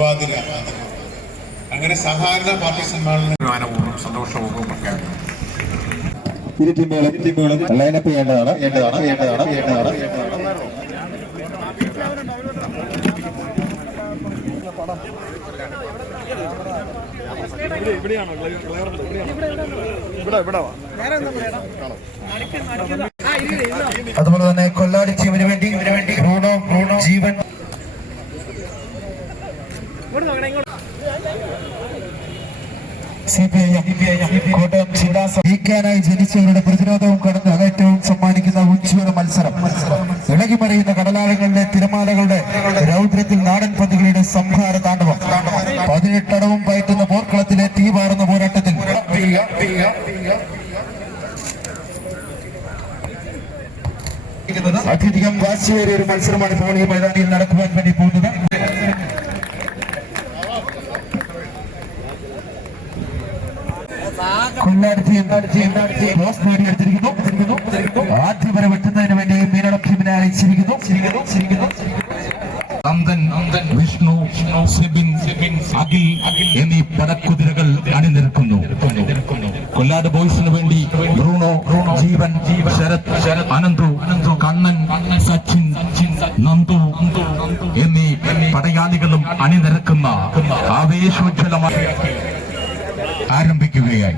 തിരുവാതിര. അങ്ങനെ സഹകരണ പാർട്ടി സമ്മേളനം സന്തോഷവും പ്രഖ്യാപിക്കുന്നു. ലൈനപ്പ് ചെയ്യേണ്ടതാണ്. അതുപോലെ തന്നെ കൊല്ലാടി ടീമിന് വേണ്ടി ബ്രൂണോ ജീവൻ കോട്ടയം ജില്ലാ ജയിക്കാനായി ജനിച്ചവരുടെ പ്രതിരോധവും കടന്ന് അകറ്റവും സമ്മാനിക്കുന്ന ഉജ്ജ്വല മത്സരം. ഇളകിമറിയുന്ന കടലാഴങ്ങളുടെ തിരമാലകളുടെ രൗദ്രത്തിൽ നാടൻ പന്തുകളുടെ സംഹാര താണ്ഡവം. 18 അടവും പയറ്റുന്ന പോർക്കളത്തിലെ തീപാറുന്ന പോരാട്ടത്തിൽ അത്യധികം വാശിയേറിയ ഒരു മത്സരമാണ് ഇപ്പോൾ ഈ മൈതാനിയിൽ നടക്കുവാൻ വേണ്ടി പോകുന്നത്. കൊല്ലാടി ടീം ടോസ് നേടിയെടുത്തിരിക്കുന്നു. ആദ്യം വരെ വെട്ടുന്നതിന് വേണ്ടി മീനടം ടീമിനെ അറിയിച്ചിരിക്കുന്നു. നന്ദൻ, വിഷ്ണു, സെബിൻ, അഖിൽ എന്നീ പടക്കുതിരകൾ അണിനിരക്കുന്നു. കൊല്ലാട് ബോയ്സിന് വേണ്ടി ബ്രൂണോ, ജീവൻ, ശരത്, അനന്തു, കണ്ണൻ, സച്ചിൻ, നന്ദു എന്നീ പടയാളികളും അണിനിരക്കുന്ന ആവേശോജ്വലമായ ആരംഭിക്കുകയായി.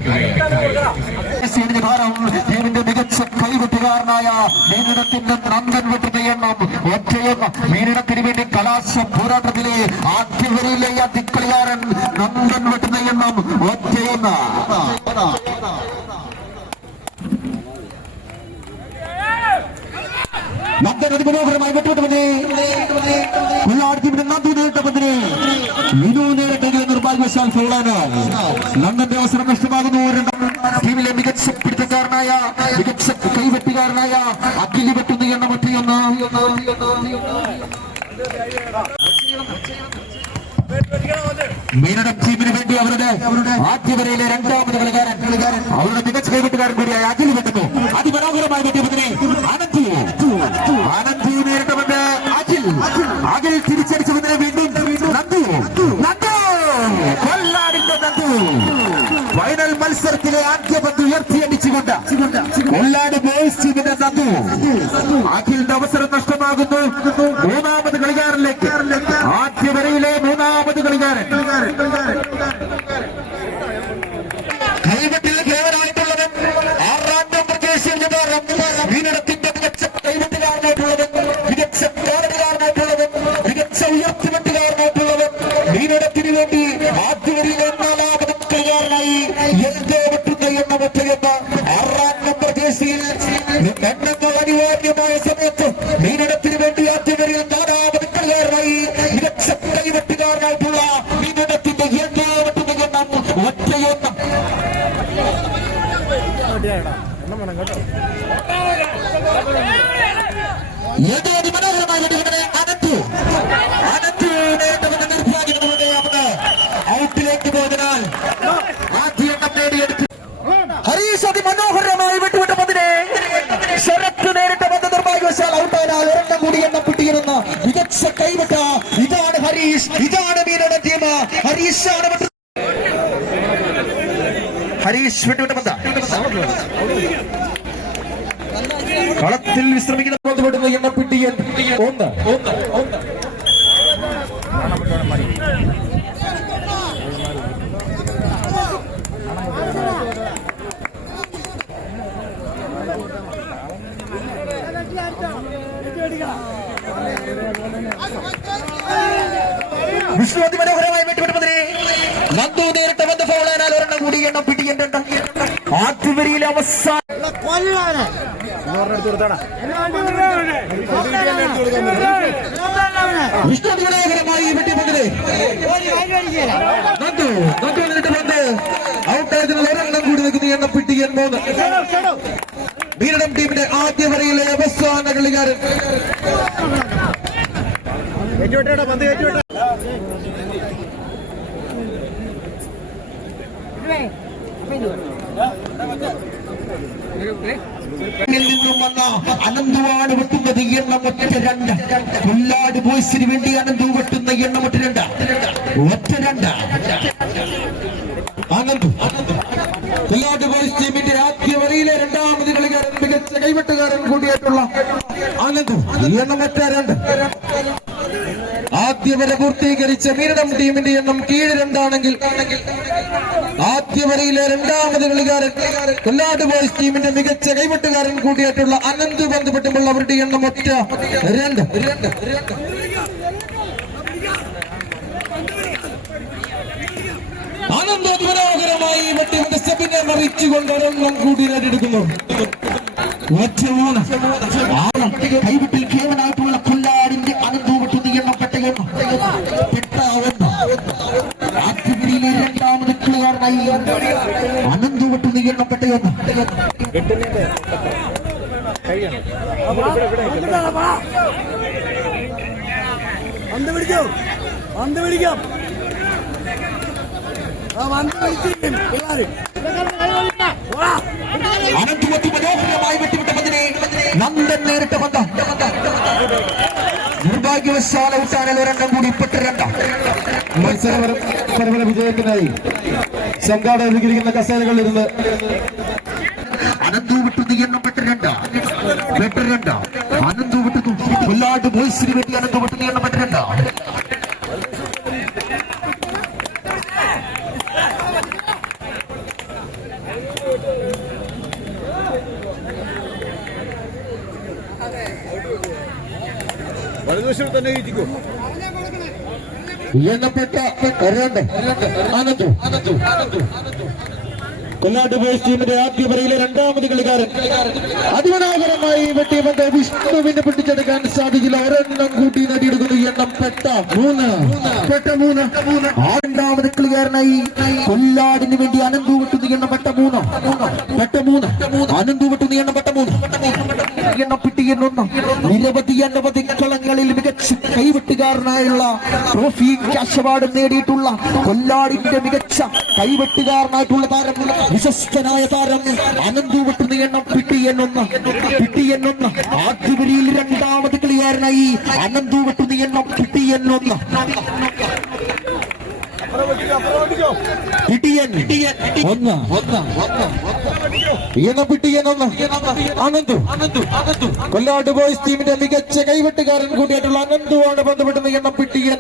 ടീമിന്റെ മികച്ച കൈവെട്ടുകാരനായ മീനിടത്തിന്റെ നന്ദൻ വെട്ടുന്ന എണ്ണം ഒറ്റയെണ്ണം. മീനിടത്തിന് വേണ്ടി കലാശ പോരാട്ടത്തിലെ ആദ്യവരിയിലെ അതിക്കളികാരൻ നന്ദൻ വെട്ടുന്ന എണ്ണം ഒറ്റയെണ്ണം. നന്ദൻ അതിമനോഹരമായി വെട്ടുവിട്ടവനെ നന്ദു നേരിട്ടവനെ വിനു നേരിട്ടെങ്കിലും നിർഭാഗ്യവശാൽ ഫൗളാനാൽ നന്ദന്റെ അവസരം നഷ്ടമാകുന്നു. ടീമിലെ മികച്ച പിടുത്തക്കാരനായ മികച്ച കൈവെട്ടുകാരനായ അഖിലി വെട്ടുന്ന എണ്ണം ഒറ്റയൊന്ന്. മീനടം ടീമിന് വേണ്ടി അവരുടെ ആദ്യവരയിലെ രണ്ടാമത് കളിക്കാരൻ അവരുടെ മികച്ച കൈവെട്ടുകാരൻ കൂടിയായ അഖിലി വെട്ടുന്നു. അതിമനോഹരമായി വെട്ടിയതിനെ അനന്തു നേരിട്ടവന്റെ അഖിൽ തിരിച്ചടിച്ചതിനെ വീണ്ടും നന്ദു കൊല്ലാടിന്റെ നന്ദു ഫൈനൽ മത്സരത്തിലെ ആദ്യ പന്ത് ഉയർത്തിയടിച്ചുകൊണ്ട് കൊല്ലാട് ബോയ്സ് ടീമിന്റെ നന്ദു. അഖിലിന്റെ അവസരം നഷ്ടമാകുന്നു. മൂന്നാമത് കളിക്കാരനിലേക്ക് ആദ്യ വരയിലെ മൂന്നാമത് കളിക്കാരൻ കൈവെട്ടിൽ കേവലായിട്ടുള്ളവൻ 6ാം നമ്പർ ജേഴ്സിയിൽ മീനടത്തിന്റെ മികച്ച കൈവെട്ടുകാരനായിട്ടുള്ളവൻ, മികച്ച കാരണക്കാരനായിട്ടുള്ളവൻ, മികച്ച ഉയർത്തിവെട്ടുകാരനായിട്ടുള്ളവൻ, മീനടത്തിന് വേണ്ടി ആദ്യവരിയിലെ 4ാമത് കളിക്കാരനായി എന്തോ വെട്ടുന്ന എണ്ണ ഒറ്റയെന്ന 6ാം നമ്പർ ജേഴ്സിയിൽ എണ്ണങ്ങൾ അനിവാര്യമായ സമയത്ത് മീനടത്തിന് വേണ്ടി ആദ്യവരിയിൽ 4ാമത് കളിക്കാരനായി മികച്ച കൈവെട്ടുകാരനായിട്ടുള്ള മീനടത്തിന്റെ എന്തോ വെട്ടുന്ന എണ്ണം ഒറ്റയെണ്ണം. ഏതോ അതിമനോഹരമായ അനന്തു നേരിട്ടവന്റെ നിർഭാഗ്യങ്ങളുടെ ഔട്ടിലേക്ക് പോയതിനാൽ ആദ്യ എണ്ണം നേടിയെടുത്തു. ഹരീഷ് അതിമനോഹരമായി വിട്ടുവിട്ട പന്തിനെ ശരത്ത് നേരിട്ട പന്ത് നിർഭാഗ്യവശാൽ ഔട്ടായാൽ ഒരെണ്ണം കൂടി എണ്ണം പിട്ടിയിരുന്ന മികച്ച കൈവിട്ട ഇതാണ് ഹരീഷ്, ഇതാണ് മീനട ടീം. ഹരീഷ് വിട്ടുവിട്ട പന്ത് കളത്തിൽ വിശ്രമിക്കുന്ന പന്ത് വിടുന്ന എണ്ണം പിട്ടിയൻ 1. വിഷ്ണു അതിമനോഹരമായി വെട്ടുവിട്ടതിനെ നന്ദു നേരിട്ട പന്ത് ഫൗളാനാൽ ഒരെണ്ണം കൂടി എണ്ണം പിടിയുണ്ട്. ആദ്യവരിയിലെ അവസാന വിഷ്ണു അതിമനോഹരമായി വെട്ടിയ പന്തിനെ നന്ദു നേരിട്ട പന്ത് ഔട്ടായതിനാൽ ഒരെണ്ണം കൂടി വെക്കുന്ന എണ്ണം പിടിയൻ 3. മീനടം ടീമിന്റെ ആദ്യവരിയിലെ അവസാന കളിക്കാരൻ നിന്നും വന്ന അനന്തുവാണ് വെട്ടുന്നത് എണ്ണം ഒറ്റ 2. കൊല്ലാട് ബോയ്സിന് വേണ്ടി അനന്തു വെട്ടുന്ന എണ്ണം ഒറ്റ 2. ഒറ്റ രണ്ട്. ആനന്ദ് കൊല്ലാട് ബോയ്സ് ടീമിന്റെ ആദ്യ വരിയിലെ രണ്ടാമത് കളിക്കാരൻ മികച്ച കൈവെട്ടുകാരൻ കൂടിയായിട്ടുള്ള ആനന്ദ് എണ്ണം ഒറ്റ രണ്ട്. ആദ്യ വര പൂർത്തീകരിച്ച മീനടം ടീമിന്റെ എണ്ണം കീഴ് രണ്ടാണെങ്കിൽ ആദ്യ വരയിലെ രണ്ടാമത് കളിക്കാരൻ കൊല്ലാട് ബോയ്സ് ടീമിന്റെ മികച്ച കൈവെട്ടുകാരൻ കൂടിയായിട്ടുള്ള അനന്ത് ബന്ധപ്പെട്ടുമ്പോൾ അവരുടെ എണ്ണം ഒറ്റ രണ്ട്. ആനന്ദോദ്വരകരമായി വെട്ടിവെട്ട് സ്റ്റെപ്പിനെ മറിച്ചുകൊണ്ട് ഒരെണ്ണം കൂടി നേടിയെടുക്കുന്നു. കൈവിട്ടിൽ കേവനായിട്ടുള്ള കൊല്ലാടിന്റെ അനന്തൂവെട്ടുന്ന എണ്ണം ആദ്യപുരിയിലെ രണ്ടാമത് കളിക്കാരനായി അനന്തൂവെട്ടുന്ന എണ്ണം അനന്തുവത്തി മനോഹരമായി വെട്ടിവിട്ട പന്തിനെ നന്ദൻ നേരിട്ട പന്ത് നിർഭാഗ്യവശാല ഊട്ടാനിൽ ഒരെണ്ണം കൂടി പെട്ട് രണ്ടാം. മത്സര വിജയത്തിനായി സംഘാടകർ ഒരുക്കിയിരിക്കുന്ന കസേരകളിൽ ഇരുന്ന് അനന്തു വിട്ടു എണ്ണം പെട്ട് രണ്ട്. അനന്തു വിട്ടു കൊല്ലാട് ബോയ്സിന് വേണ്ടി അനന്തു വിട്ടു എണ്ണം പെട്ട് രണ്ട്. എണ്ണപ്പെട്ട രണ്ട്. അനന്തു കൊല്ലാട് ബോയ്സ് ടീമിന്റെ ആദ്യ വരയിലെ രണ്ടാമത് കളിക്കാരൻ അതിമനോഹരമായി വെട്ടിയവന്റെ വിഷ്ണുവിനെ പിടിച്ചെടുക്കാൻ സാധിക്കില്ല. ഒരെണ്ണം കൂട്ടി നേടിയെടുക്കുന്നു. എണ്ണം പെട്ട മൂന്ന്. രണ്ടാമത് കളിക്കാരനായി കൊല്ലാടിന് വേണ്ടി അനന്തു വിട്ടുന്ന എണ്ണം പെട്ട മൂന്ന്. അനന്തു വിട്ടുന്ന എണ്ണം പെട്ട മൂന്ന്. എണ്ണപ്പെട്ടിയെന്നൊന്ന് നിരവധി കളങ്ങളിൽ മികച്ച കൈവെട്ടുകാരനായുള്ള ട്രോഫി ക്യാഷ് അവാർഡ് നേടിയിട്ടുള്ള കൊല്ലാടിന്റെ മികച്ച കൈവെട്ടുകാരനായിട്ടുള്ള താരം വിശ്വസ്തനായ താരം അനന്തു വിട്ടുന്ന എണ്ണം പിട്ടിയെന്നൊന്ന്. ആദ്യപുരിയിൽ രണ്ടാമത് കളിക്കാരനായി അനന്തു വിട്ടുന്ന എണ്ണം പിട്ടിയെന്നൊന്ന്. കൊല്ലാട് ബോയ്സ് ടീമിന്റെ മികച്ച കൈവെട്ടുകാരൻ കൂടിയായിട്ടുള്ള അനന്തുവാണ് ബന്ധപ്പെടുന്ന എണ്ണം പിട്ടിയൻ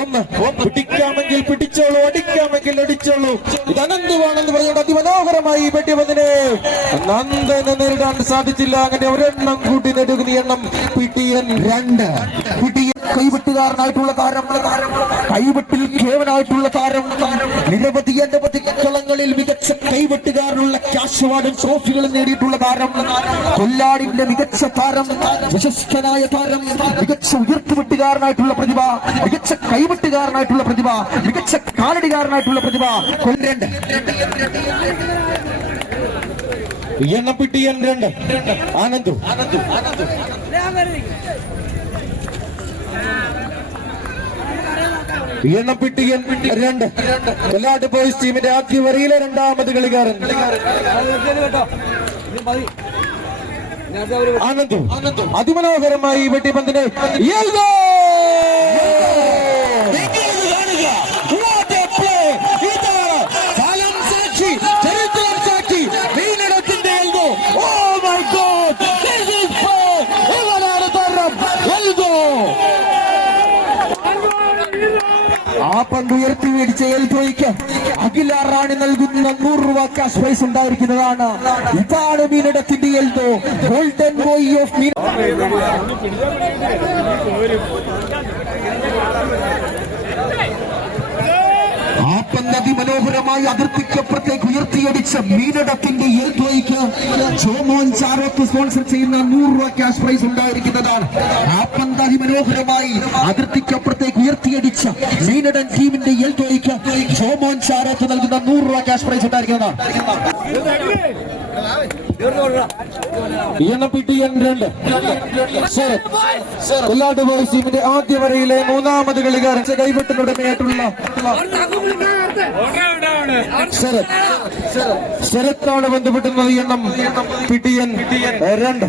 ഒന്ന്. പിടിക്കാമെങ്കിൽ പിടിച്ചോളൂ, അടിക്കാമെങ്കിൽ അടിച്ചോളൂ. ഇത് അനന്തുവാണെന്ന് പറയുന്നത് അതിമനോഹരമായി പെട്ടിയതിനെ നന്ദനെ നേരിടാൻ സാധിച്ചില്ല. അങ്ങനെ ഒരെണ്ണം കൂട്ടി നേടുന്ന എണ്ണം പിട്ടിയൻ രണ്ട്. കൈവെട്ടുകാരനായിട്ടുള്ള താരം, കൈവെട്ടിൽ കേവനായിട്ടുള്ള താരം, നിരവധി കളങ്ങളിൽ മികച്ച കൈവെട്ടുകാരനുള്ള ക്യാഷ് അവാർഡും ട്രോഫികളും നേടിയിട്ടുള്ള താരം, കൊല്ലാടിന്റെ മികച്ച താരം, വിശിഷ്ടനായ താരം, മികച്ച ഉയർത്തുവെട്ടുകാരനായിട്ടുള്ള പ്രതിഭ, മികച്ച കൈവെട്ടുകാരനായിട്ടുള്ള പ്രതിഭ, മികച്ച കാലടികാരനായിട്ടുള്ള പ്രതിഭ കൊല്ലണ്ട്. എണ്ണപ്പിട്ടിയൻ രണ്ട്. ആനന്ദു എണ്ണപ്പിട്ടിയൻ രണ്ട്. കൊല്ലാട് ബോയ്സ് ടീമിന്റെ ആദ്യ വരിയിലെ രണ്ടാമത് കളിക്കാരൻ ആനന്ദു അതിമനോഹരമായി വെട്ടിപ്പന്തിനെ ആ പന്ത് ഉയർത്തി മേടിച്ച എൽബോയ്ക്ക് അഖില റാണി നൽകുന്ന 100 രൂപ ക്യാഷ് പ്രൈസ് ഉണ്ടായിരിക്കുന്നതാണ്. ഇതാണ് മീനടത്തിന്റെ എൽബോ, ഗോൾഡൻ ബോയ് ഓഫ് മീൻ. ആ പന്ത് അതിമനോഹരമായി അതിർത്തിക്കപ്പുറത്തേക്ക് ഉയർത്തിയടിച്ച മീനടത്തിന്റെ എൽബോയ്ക്ക് ജോമോൻ ചാരോത്ത് സ്പോൺസർ ചെയ്യുന്ന 100 രൂപ ക്യാഷ് പ്രൈസ് ഉണ്ടായിരിക്കുന്നതാണ്. ആ പന്ത് അതിമനോഹരമായി അതിർത്തിക്കപ്പുറത്തേക്ക് ഉയർത്തിയടിച്ച മീനടൻ ടീമിന്റെ എൽബോയ്ക്ക് ജോമോൻ ചാരോത്ത് നൽകുന്ന 100 രൂപ ക്യാഷ് പ്രൈസ് ഉണ്ടായിരിക്കുന്നതാണ്. കൊല്ലാട് ബോയ്സ് ടീമിന്റെ ആദ്യ വരയിലെ മൂന്നാമത് കളിക്കാരൻ കൈവെട്ടിനുടമയായിട്ടുള്ള ശരത്താണ് ബന്ധപ്പെടുന്നത്. എണ്ണം പിടിയൻ രണ്ട്.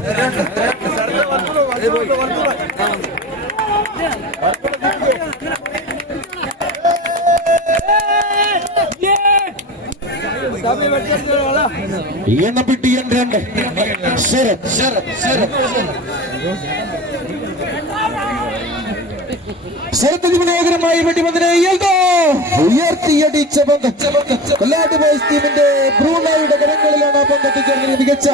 എണ്ണപ്പെട്ടിയൻ 2 ശരത് മനോഹരമായി വെട്ടിപന്തിനെ ഉയർത്തിയടിച്ച പന്ത് കൊല്ലാട് ബോയ്സ് ടീമിന്റെ ബ്രൂണോയുടെ കരങ്ങളിലാണ് ആ പന്ത് എത്തിച്ചേർന്നത്. മികച്ച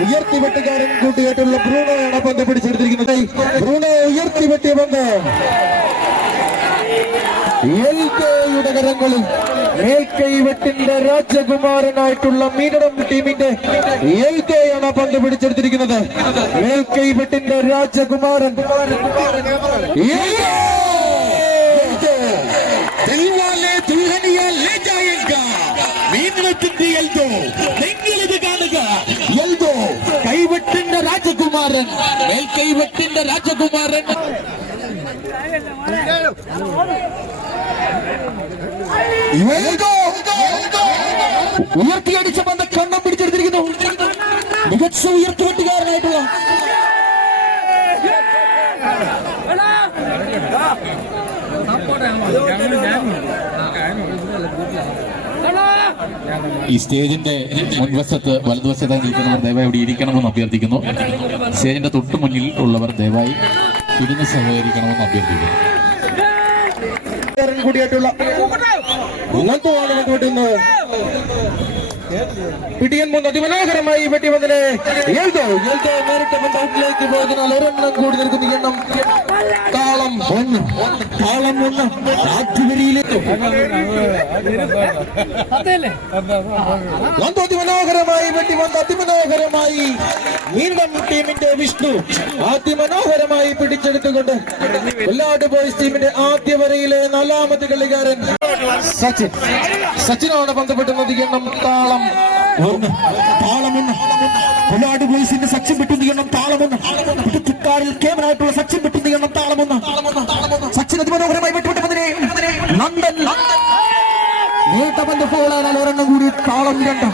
ഉയർത്തി വെട്ടുകാരൻ കൂട്ടിയായിട്ടുള്ള ബ്രൂണോയാണ് പന്ത് പിടിച്ചെടുത്തിരിക്കുന്നത്. ബ്രൂണോ ഉയർത്തി വെട്ടിയ പന്ത് എൽകെയുടെ കരങ്ങളിൽ മേൽക്കൈവെട്ടിന്റെ രാജകുമാരനായിട്ടുള്ള മീനടം ടീമിന്റെ എൽകെയാണ് പന്ത് പിടിച്ചെടുത്തിരിക്കുന്നത്. മേൽക്കൈവെട്ടിന്റെ രാജകുമാരൻ കൈവെട്ടിന്റെ രാജകുമാരൻ മേൽക്കൈവെട്ടിന്റെ രാജകുമാരൻ ഉയർത്തിയടിച്ച പന്ത് കണ്ണം പിടിച്ചെടുത്തിരിക്കുന്നു. മികച്ച ഉയർത്തിവെട്ടുകാരനായിട്ടുള്ള ഈ സ്റ്റേജിന്റെ മുൻവശത്ത് വലതുവശത്ത് നിൽക്കുന്നവർ ദയവായി ഇവിടെ ഇരിക്കണമെന്ന് അഭ്യർത്ഥിക്കുന്നു. സ്റ്റേജിന്റെ തൊട്ട് മുന്നിൽ ഉള്ളവർ ദയവായി ഇരുന്ന് സഹകരിക്കണമെന്ന് അഭ്യർത്ഥിക്കുന്നു. കൂടിയായിട്ടുള്ള പിടിയൻ 3 അതിമനോഹരമായി വെട്ടിവന്നതിനെ നേരിട്ട് ഔട്ടിലേക്ക് പോയതിനാൽ ഒരെണ്ണം കൂടി നിൽക്കുന്ന എണ്ണം താളം 1 ആറ്റുവരിയിലേക്ക് അതിമനോഹരമായി വെട്ടിവന്ന് അതിമനോഹരമായി മീനം ടീമിന്റെ വിഷ്ണു അതിമനോഹരമായി പിടിച്ചെടുത്തുകൊണ്ട് കൊല്ലാട് ബോയ്സ് ടീമിന്റെ ആദ്യ വരയിലെ 4ാമത്തെ കളിക്കാരൻ സച്ചിനാണ് ബന്ധപ്പെട്ടുന്നത്. എണ്ണം താളം 1 കൊല്ലാട് ബോയ്സിന്റെ സച്ചിൻ പെട്ടുന്ന എണ്ണം താളം 1 ചുറ്റാറിൽ കേമനായിട്ടുള്ള സച്ചിൻ പെട്ടുന്ന എണ്ണം താളം 1 സച്ചിൻ അതിമനോഹരമായി വെട്ടിവിട്ടതിനെ നന്ദൻ നേട്ട ബന്ധ ഫോളാനാൽ ഒരെണ്ണം കൂടി താളം 2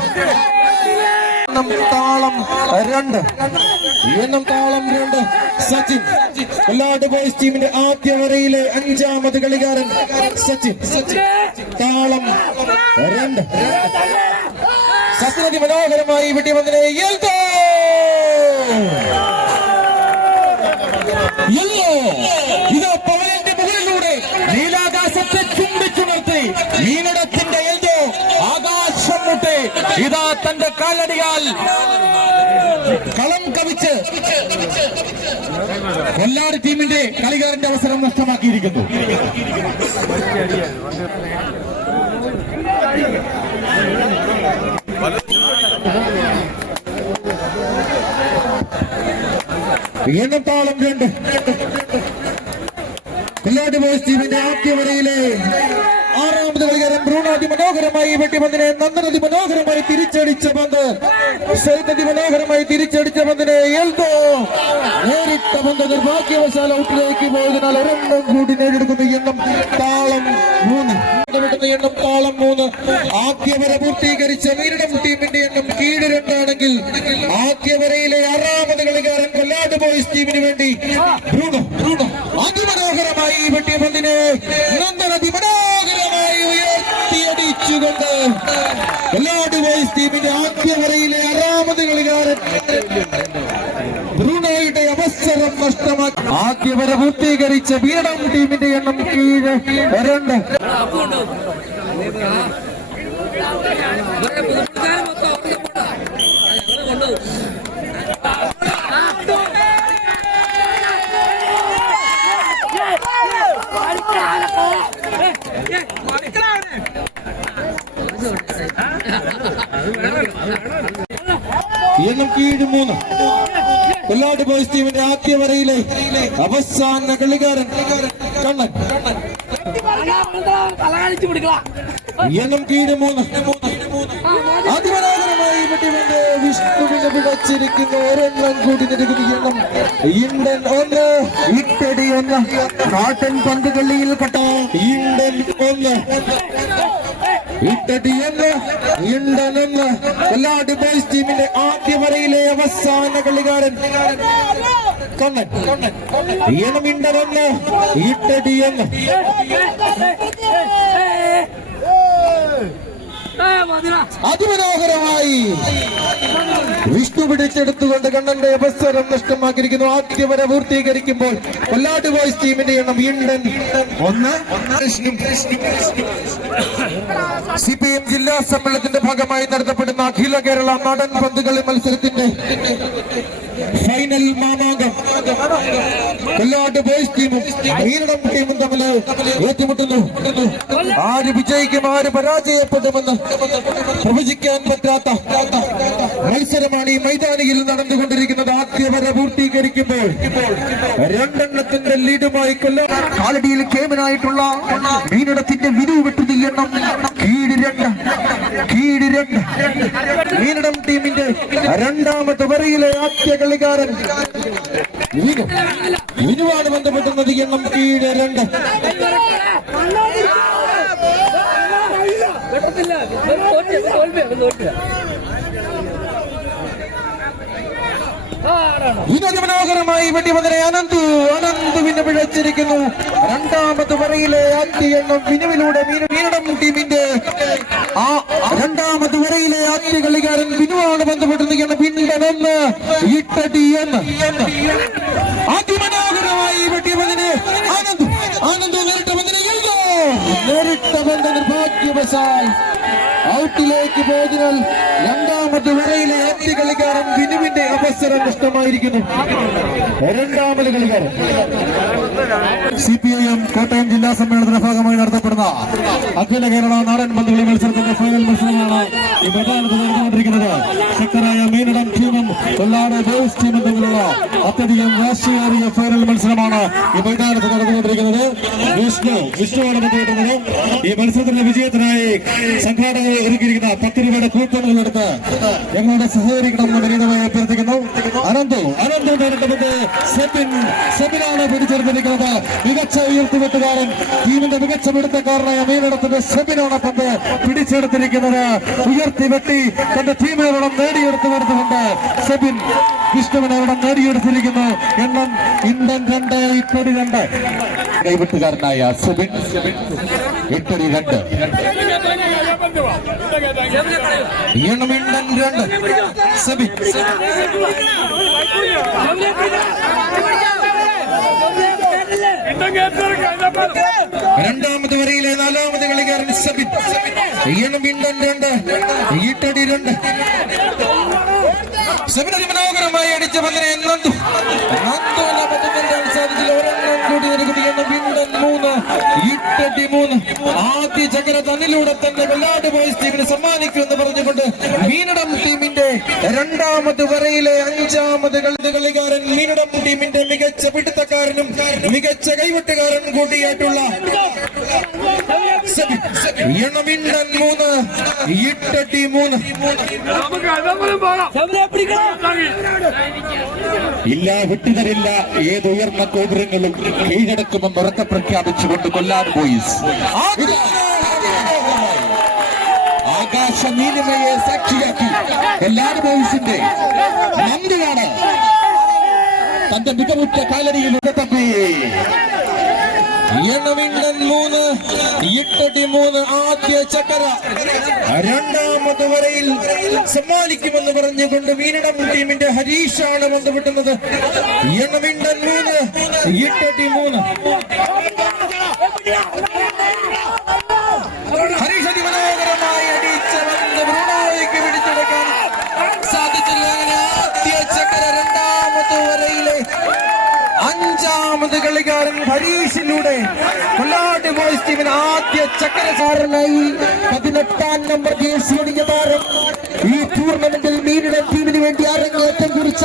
താളം 2 എണ്ണം താളം 2 സച്ചിൻ കൊല്ലാട് ബോയ്സ് ടീമിന്റെ ആദ്യ വരയിലെ 5ാമത് കളിക്കാരൻ സച്ചിൻ താളം 2 സച്ചിൻ മനോഹരമായി വെട്ടിവന്നതിനെ ഇതാ പവലിന്റെ മുകളിലൂടെ നീലാകാശത്തെ ചുംബിച്ചുണർത്തി മീനടത്തിന്റെ എൽദോ ആകാശം മുട്ടെ ഇതാ തന്റെ കാലടിയാൽ കളം കവിച്ച് കൊല്ലാട് ടീമിന്റെ കളിക്കാരന്റെ അവസരം നഷ്ടമാക്കിയിരിക്കുന്നു. എണ്ണത്താളം 2 കൊല്ലാട് ബോയ്സ് ടീമിന്റെ ആദ്യ വരയിലെ 6ാമത് കളിക്കാരൻ ബ്രൂണോ അതിമനോഹരമായി വെട്ടിപന്തിനെ നന്ദൻ അതിമനോഹരമായി തിരിച്ചടിച്ച പന്ത് അതിമനോഹരമായി തിരിച്ചടിച്ച പന്തിനെ എൽദോ നേരിട്ട പന്ത് നിർഭാഗ്യവശാൽ ഔട്ടിലേക്ക് പോയതിനാൽ ഒരെണ്ണം കൂടി നേടിയെടുക്കുന്ന എണ്ണം താളം 3 എണ്ണം താളം 3 ആദ്യ വര പൂർത്തീകരിച്ച മീനടം ടീമിന്റെ എണ്ണം കീഴ് 2 ആണെങ്കിൽ ആദ്യ വരയിലെ 6ാമത് കളിക്കാരൻ കൊല്ലാട് ബോയ്സ് ടീമിന് വേണ്ടി ബ്രൂണോ അതിമനോഹരമായി വെട്ടിയ പന്തിനെ നന്ദൻ അതിമനോഹരമായി ഉയർത്തിയടിച്ചുകൊണ്ട് കൊല്ലാട് ബോയ്സ് ടീമിന്റെ ആദ്യ വരയിലെ 6ാമത് കളിക്കാരൻ ബ്രൂണോയുടെ അവസരം നഷ്ടമാക്കി ആദ്യ വര പൂർത്തീകരിച്ച മീനടം ടീമിന്റെ എണ്ണം കീഴ് 2 എണ്ണം കീഴ് 3 കൊല്ലാട് ബോയ്സ് ടീമിന്റെ ആദ്യ വരയിലെ അവസാന കളിക്കാരൻ കണ്ണൻ എണ്ണം കീഴ് 3 അതിമനോഹരമായി വിഷ്ണുവിനെ വിടച്ചിരിക്കുന്ന ഒരെണ്ണം കൂടി നിൽക്കുന്ന എണ്ണം ഇണ്ടൻ 1 ഇട്ടടി 1 കാട്ടൻ പന്തുകളിയിൽ കട്ട ഇണ്ടൻ 1 ഇട്ടടി 1 ഇണ്ടൻ 1 കൊല്ലാട് ബോയ്സ് ടീമിന്റെ ആദ്യ വരയിലെ അവസാന കളിക്കാരൻ കണ്ണൻ എണ്ണം ഇണ്ടൻ 1 ഇട്ടടി 1 അതിമനോഹരമായി വിഷ്ണു പിടിച്ചെടുത്തുകൊണ്ട് കണ്ണന്റെ അവസരം നഷ്ടമാക്കിയിരിക്കുന്നു. ആദ്യ വര പൂർത്തീകരിക്കുമ്പോൾ കൊല്ലാട് ബോയ്സ് ടീമിന്റെ എണ്ണം വീണ്ടും 1. CPM ജില്ലാ സമ്മേളനത്തിന്റെ ഭാഗമായി നടത്തപ്പെടുന്ന അഖില കേരള നാടൻ പന്തുകളി മത്സരത്തിന്റെ ഫൈനൽ മാമാങ്കം കൊല്ലാട് ബോയ്സ് ടീമും വീരടം ടീമും തമ്മിൽ ഏറ്റുമുട്ടുന്നു. ആര് വിജയിക്കും ആര് പരാജയപ്പെടുമെന്ന് പ്രവചിക്കാൻ പറ്റാത്ത മത്സരമാണ് ഈ മൈതാനിയിൽ നടന്നുകൊണ്ടിരിക്കുന്നത്. ആദ്യ വര പൂർത്തീകരിക്കുമ്പോൾ 2 എണ്ണത്തിന്റെ ലീഡുമായി കാലടിയിൽ കേമനായിട്ടുള്ള മീനടത്തിന്റെ വിരുവ് വെട്ടുന്ന എണ്ണം കീഴ് 2. മീനടം ടീമിന്റെ രണ്ടാമത്തെ വരയിലെ ആദ്യ കളിക്കാരൻ വിനുവാണ് ബന്ധപ്പെടുന്നത്. എണ്ണം കീഴ് 2. വിനോദമനോഹരമായി വെട്ടിവന്നനെ അനന്തുവിനെ പിഴച്ചിരിക്കുന്നു. രണ്ടാമത് വരയിലെ ആദ്യ എണ്ണം വിനുവിലൂടെ മീനടം ടീമിന്റെ രണ്ടാമത് വരയിലെ ആദ്യ കളിക്കാരൻ വിനുവാണ് ബന്ധപ്പെട്ടിരിക്കുന്നത്. പിന്നൊന്ന് ഇട്ടടി എന്ന് അതിമനോഹരമായി വെട്ടിവന്നനെ ആനന്ദ് നേരിട്ട ബന്ധ നിർഭാഗ്യവശാൽ ഔട്ടിലേക്ക് പോയതിനാൽ രണ്ടാമത് വരയിലെ ആദ്യ കളിക്കാരൻ വിനുവിന്റെ അവസരം നഷ്ടമായിരിക്കുന്നു. രണ്ടാമത് കളിക്കാരൻ CPIM കോട്ടയം ജില്ലാ സമ്മേളനത്തിന്റെ ഭാഗമായി നടത്തപ്പെടുന്ന അഖില കേരള നാടൻ പന്തുകളി മത്സരത്തിന്റെ ഫൈനൽ മത്സരമാണ് ഈ മൈതാനത്ത് നടന്നുകൊണ്ടിരിക്കുന്നത്. ശക്തരായ മീനടം ടീമും കൊല്ലാട് ബോയ്സ് ടീമും തമ്മിലുള്ള അത്യധികം വാശിയേറിയ ഫൈനൽ മത്സരമാണ് ഈ മൈതാനത്ത് നടന്നുകൊണ്ടിരിക്കുന്നത്. വിഷ്ണുവാണ് ബന്ധപ്പെട്ടുന്നത്. ഈ മത്സരത്തിന്റെ വിജയത്തിനായി സംഘാടകർ ഒരുക്കിയിരിക്കുന്ന 10 രൂപയുടെ കൂപ്പണുകളെടുത്ത് ഞങ്ങളോട് സഹകരിക്കണമെന്ന് വിനീതമായി അഭ്യർത്ഥിക്കുന്നു. അനന്തു നേരിട്ടത് സെബിനാണ് പിടിച്ചെടുത്തിരിക്കുന്നത്. മികച്ച ഉയർത്തിവെട്ടുകാരൻ ടീമിന്റെ മികച്ച പിടുത്തക്കാരനായ മീനടത്തിന്റെ സെബിനാണ് പന്ത് പിടിച്ചെടുത്തിരിക്കുന്നത്. ഉയർത്തിവെട്ടി തന്റെ ടീമിനോടം നേടിയെടുത്തു വരുന്നുണ്ട്. സെബിൻ വിഷ്ണുവിനോടം നേടിയെടുത്തിരിക്കുന്നു. എണ്ണം ഇന്ത്യൻ 2 ഇട്ടടി 2. കൈവിട്ടുകാരനായ സെബിൻ ഇട്ടടി 2. എണ്ണം ഇന്ത്യൻ 2. സെബിൻ രണ്ടാമത് വരയിലെ 4ാമത് കളിക്കാരൻ സെബിൻ. എണ്ണം ഇന്ത്യൻ 2 ഇട്ടടി 2. സെബിൻ അതിമനോഹരമായി അടിച്ച പന്തിനെ നന്ദു സാധിച്ചില്ല. ഒരെണ്ണം കൂടി ഒരുകുടി. എണ്ണം ഇന്ത്യൻ 3 ഇട്ടടി 3. ആദ്യ ചക്ര തന്നിലൂടെ തന്നെ കൊല്ലാട് ബോയ്സ് ടീമിന് സമ്മാനിക്കുമെന്ന് പറഞ്ഞുകൊണ്ട് മീനടം ടീമിന്റെ രണ്ടാമത് വരയിലെ 5ാമത് കളിക്കാരൻ മീനടം ടീമിന്റെ മികച്ച പിടുത്തക്കാരനും മികച്ച കൈവെട്ടുകാരൻ കൂടിയായിട്ടുള്ള എണ്ണം ഇന്ത്യൻ 3 ഇട്ടടി 3. ഇല്ല, വിട്ടുതരില്ല. ഏത് ഉയർന്ന ഗോപുരങ്ങളും കീഴടക്കുമെന്ന് ഉറക്കെ പ്രഖ്യാപിച്ചുകൊണ്ട് കൊല്ലാട് ബോയ്സ് ആകാശ നീലിമയെ സാക്ഷിയാക്കി കൊല്ലാട് ബോയ്സിന്റെ നന്ദിയാണ് തന്റെ മികവുറ്റ കാലടിയിൽ ഉടത്തപ്പി. എണ്ണം ഇന്ത്യൻ 3 ഇട്ടടി 3. ആദ്യ ചക്കര രണ്ടാമത് വരയിൽ സമ്മാനിക്കുമെന്ന് പറഞ്ഞുകൊണ്ട് മീനടം ടീമിന്റെ ഹരീഷാണ് ബന്ധപ്പെട്ടുന്നത്. എണ്ണം ഇന്ത്യൻ 3 ഇട്ടടി 3. ഹരീഷ് അതിമനോഹരമായി അടിച്ച പന്ത് ബ്രൂണോയ്ക്ക് പിടിച്ചെടുക്കാൻ സാധിച്ചില്ല. അങ്ങനെ ആദ്യ ചക്കര രണ്ടാമത് വരയിലെ 5ാമത് കളിക്കാരൻ ഹരീഷിലൂടെ കൊല്ലാട് ബോയ്സ് ടീമിന് ആദ്യ ചക്കരക്കാരനായി 18ാം നമ്പർ ജേഴ്സിയണിഞ്ഞ താരം ഈ ടൂർണമെന്റിൽ മീനടം ടീമിന് വേണ്ടി അരങ്ങേറ്റം കുറിച്ച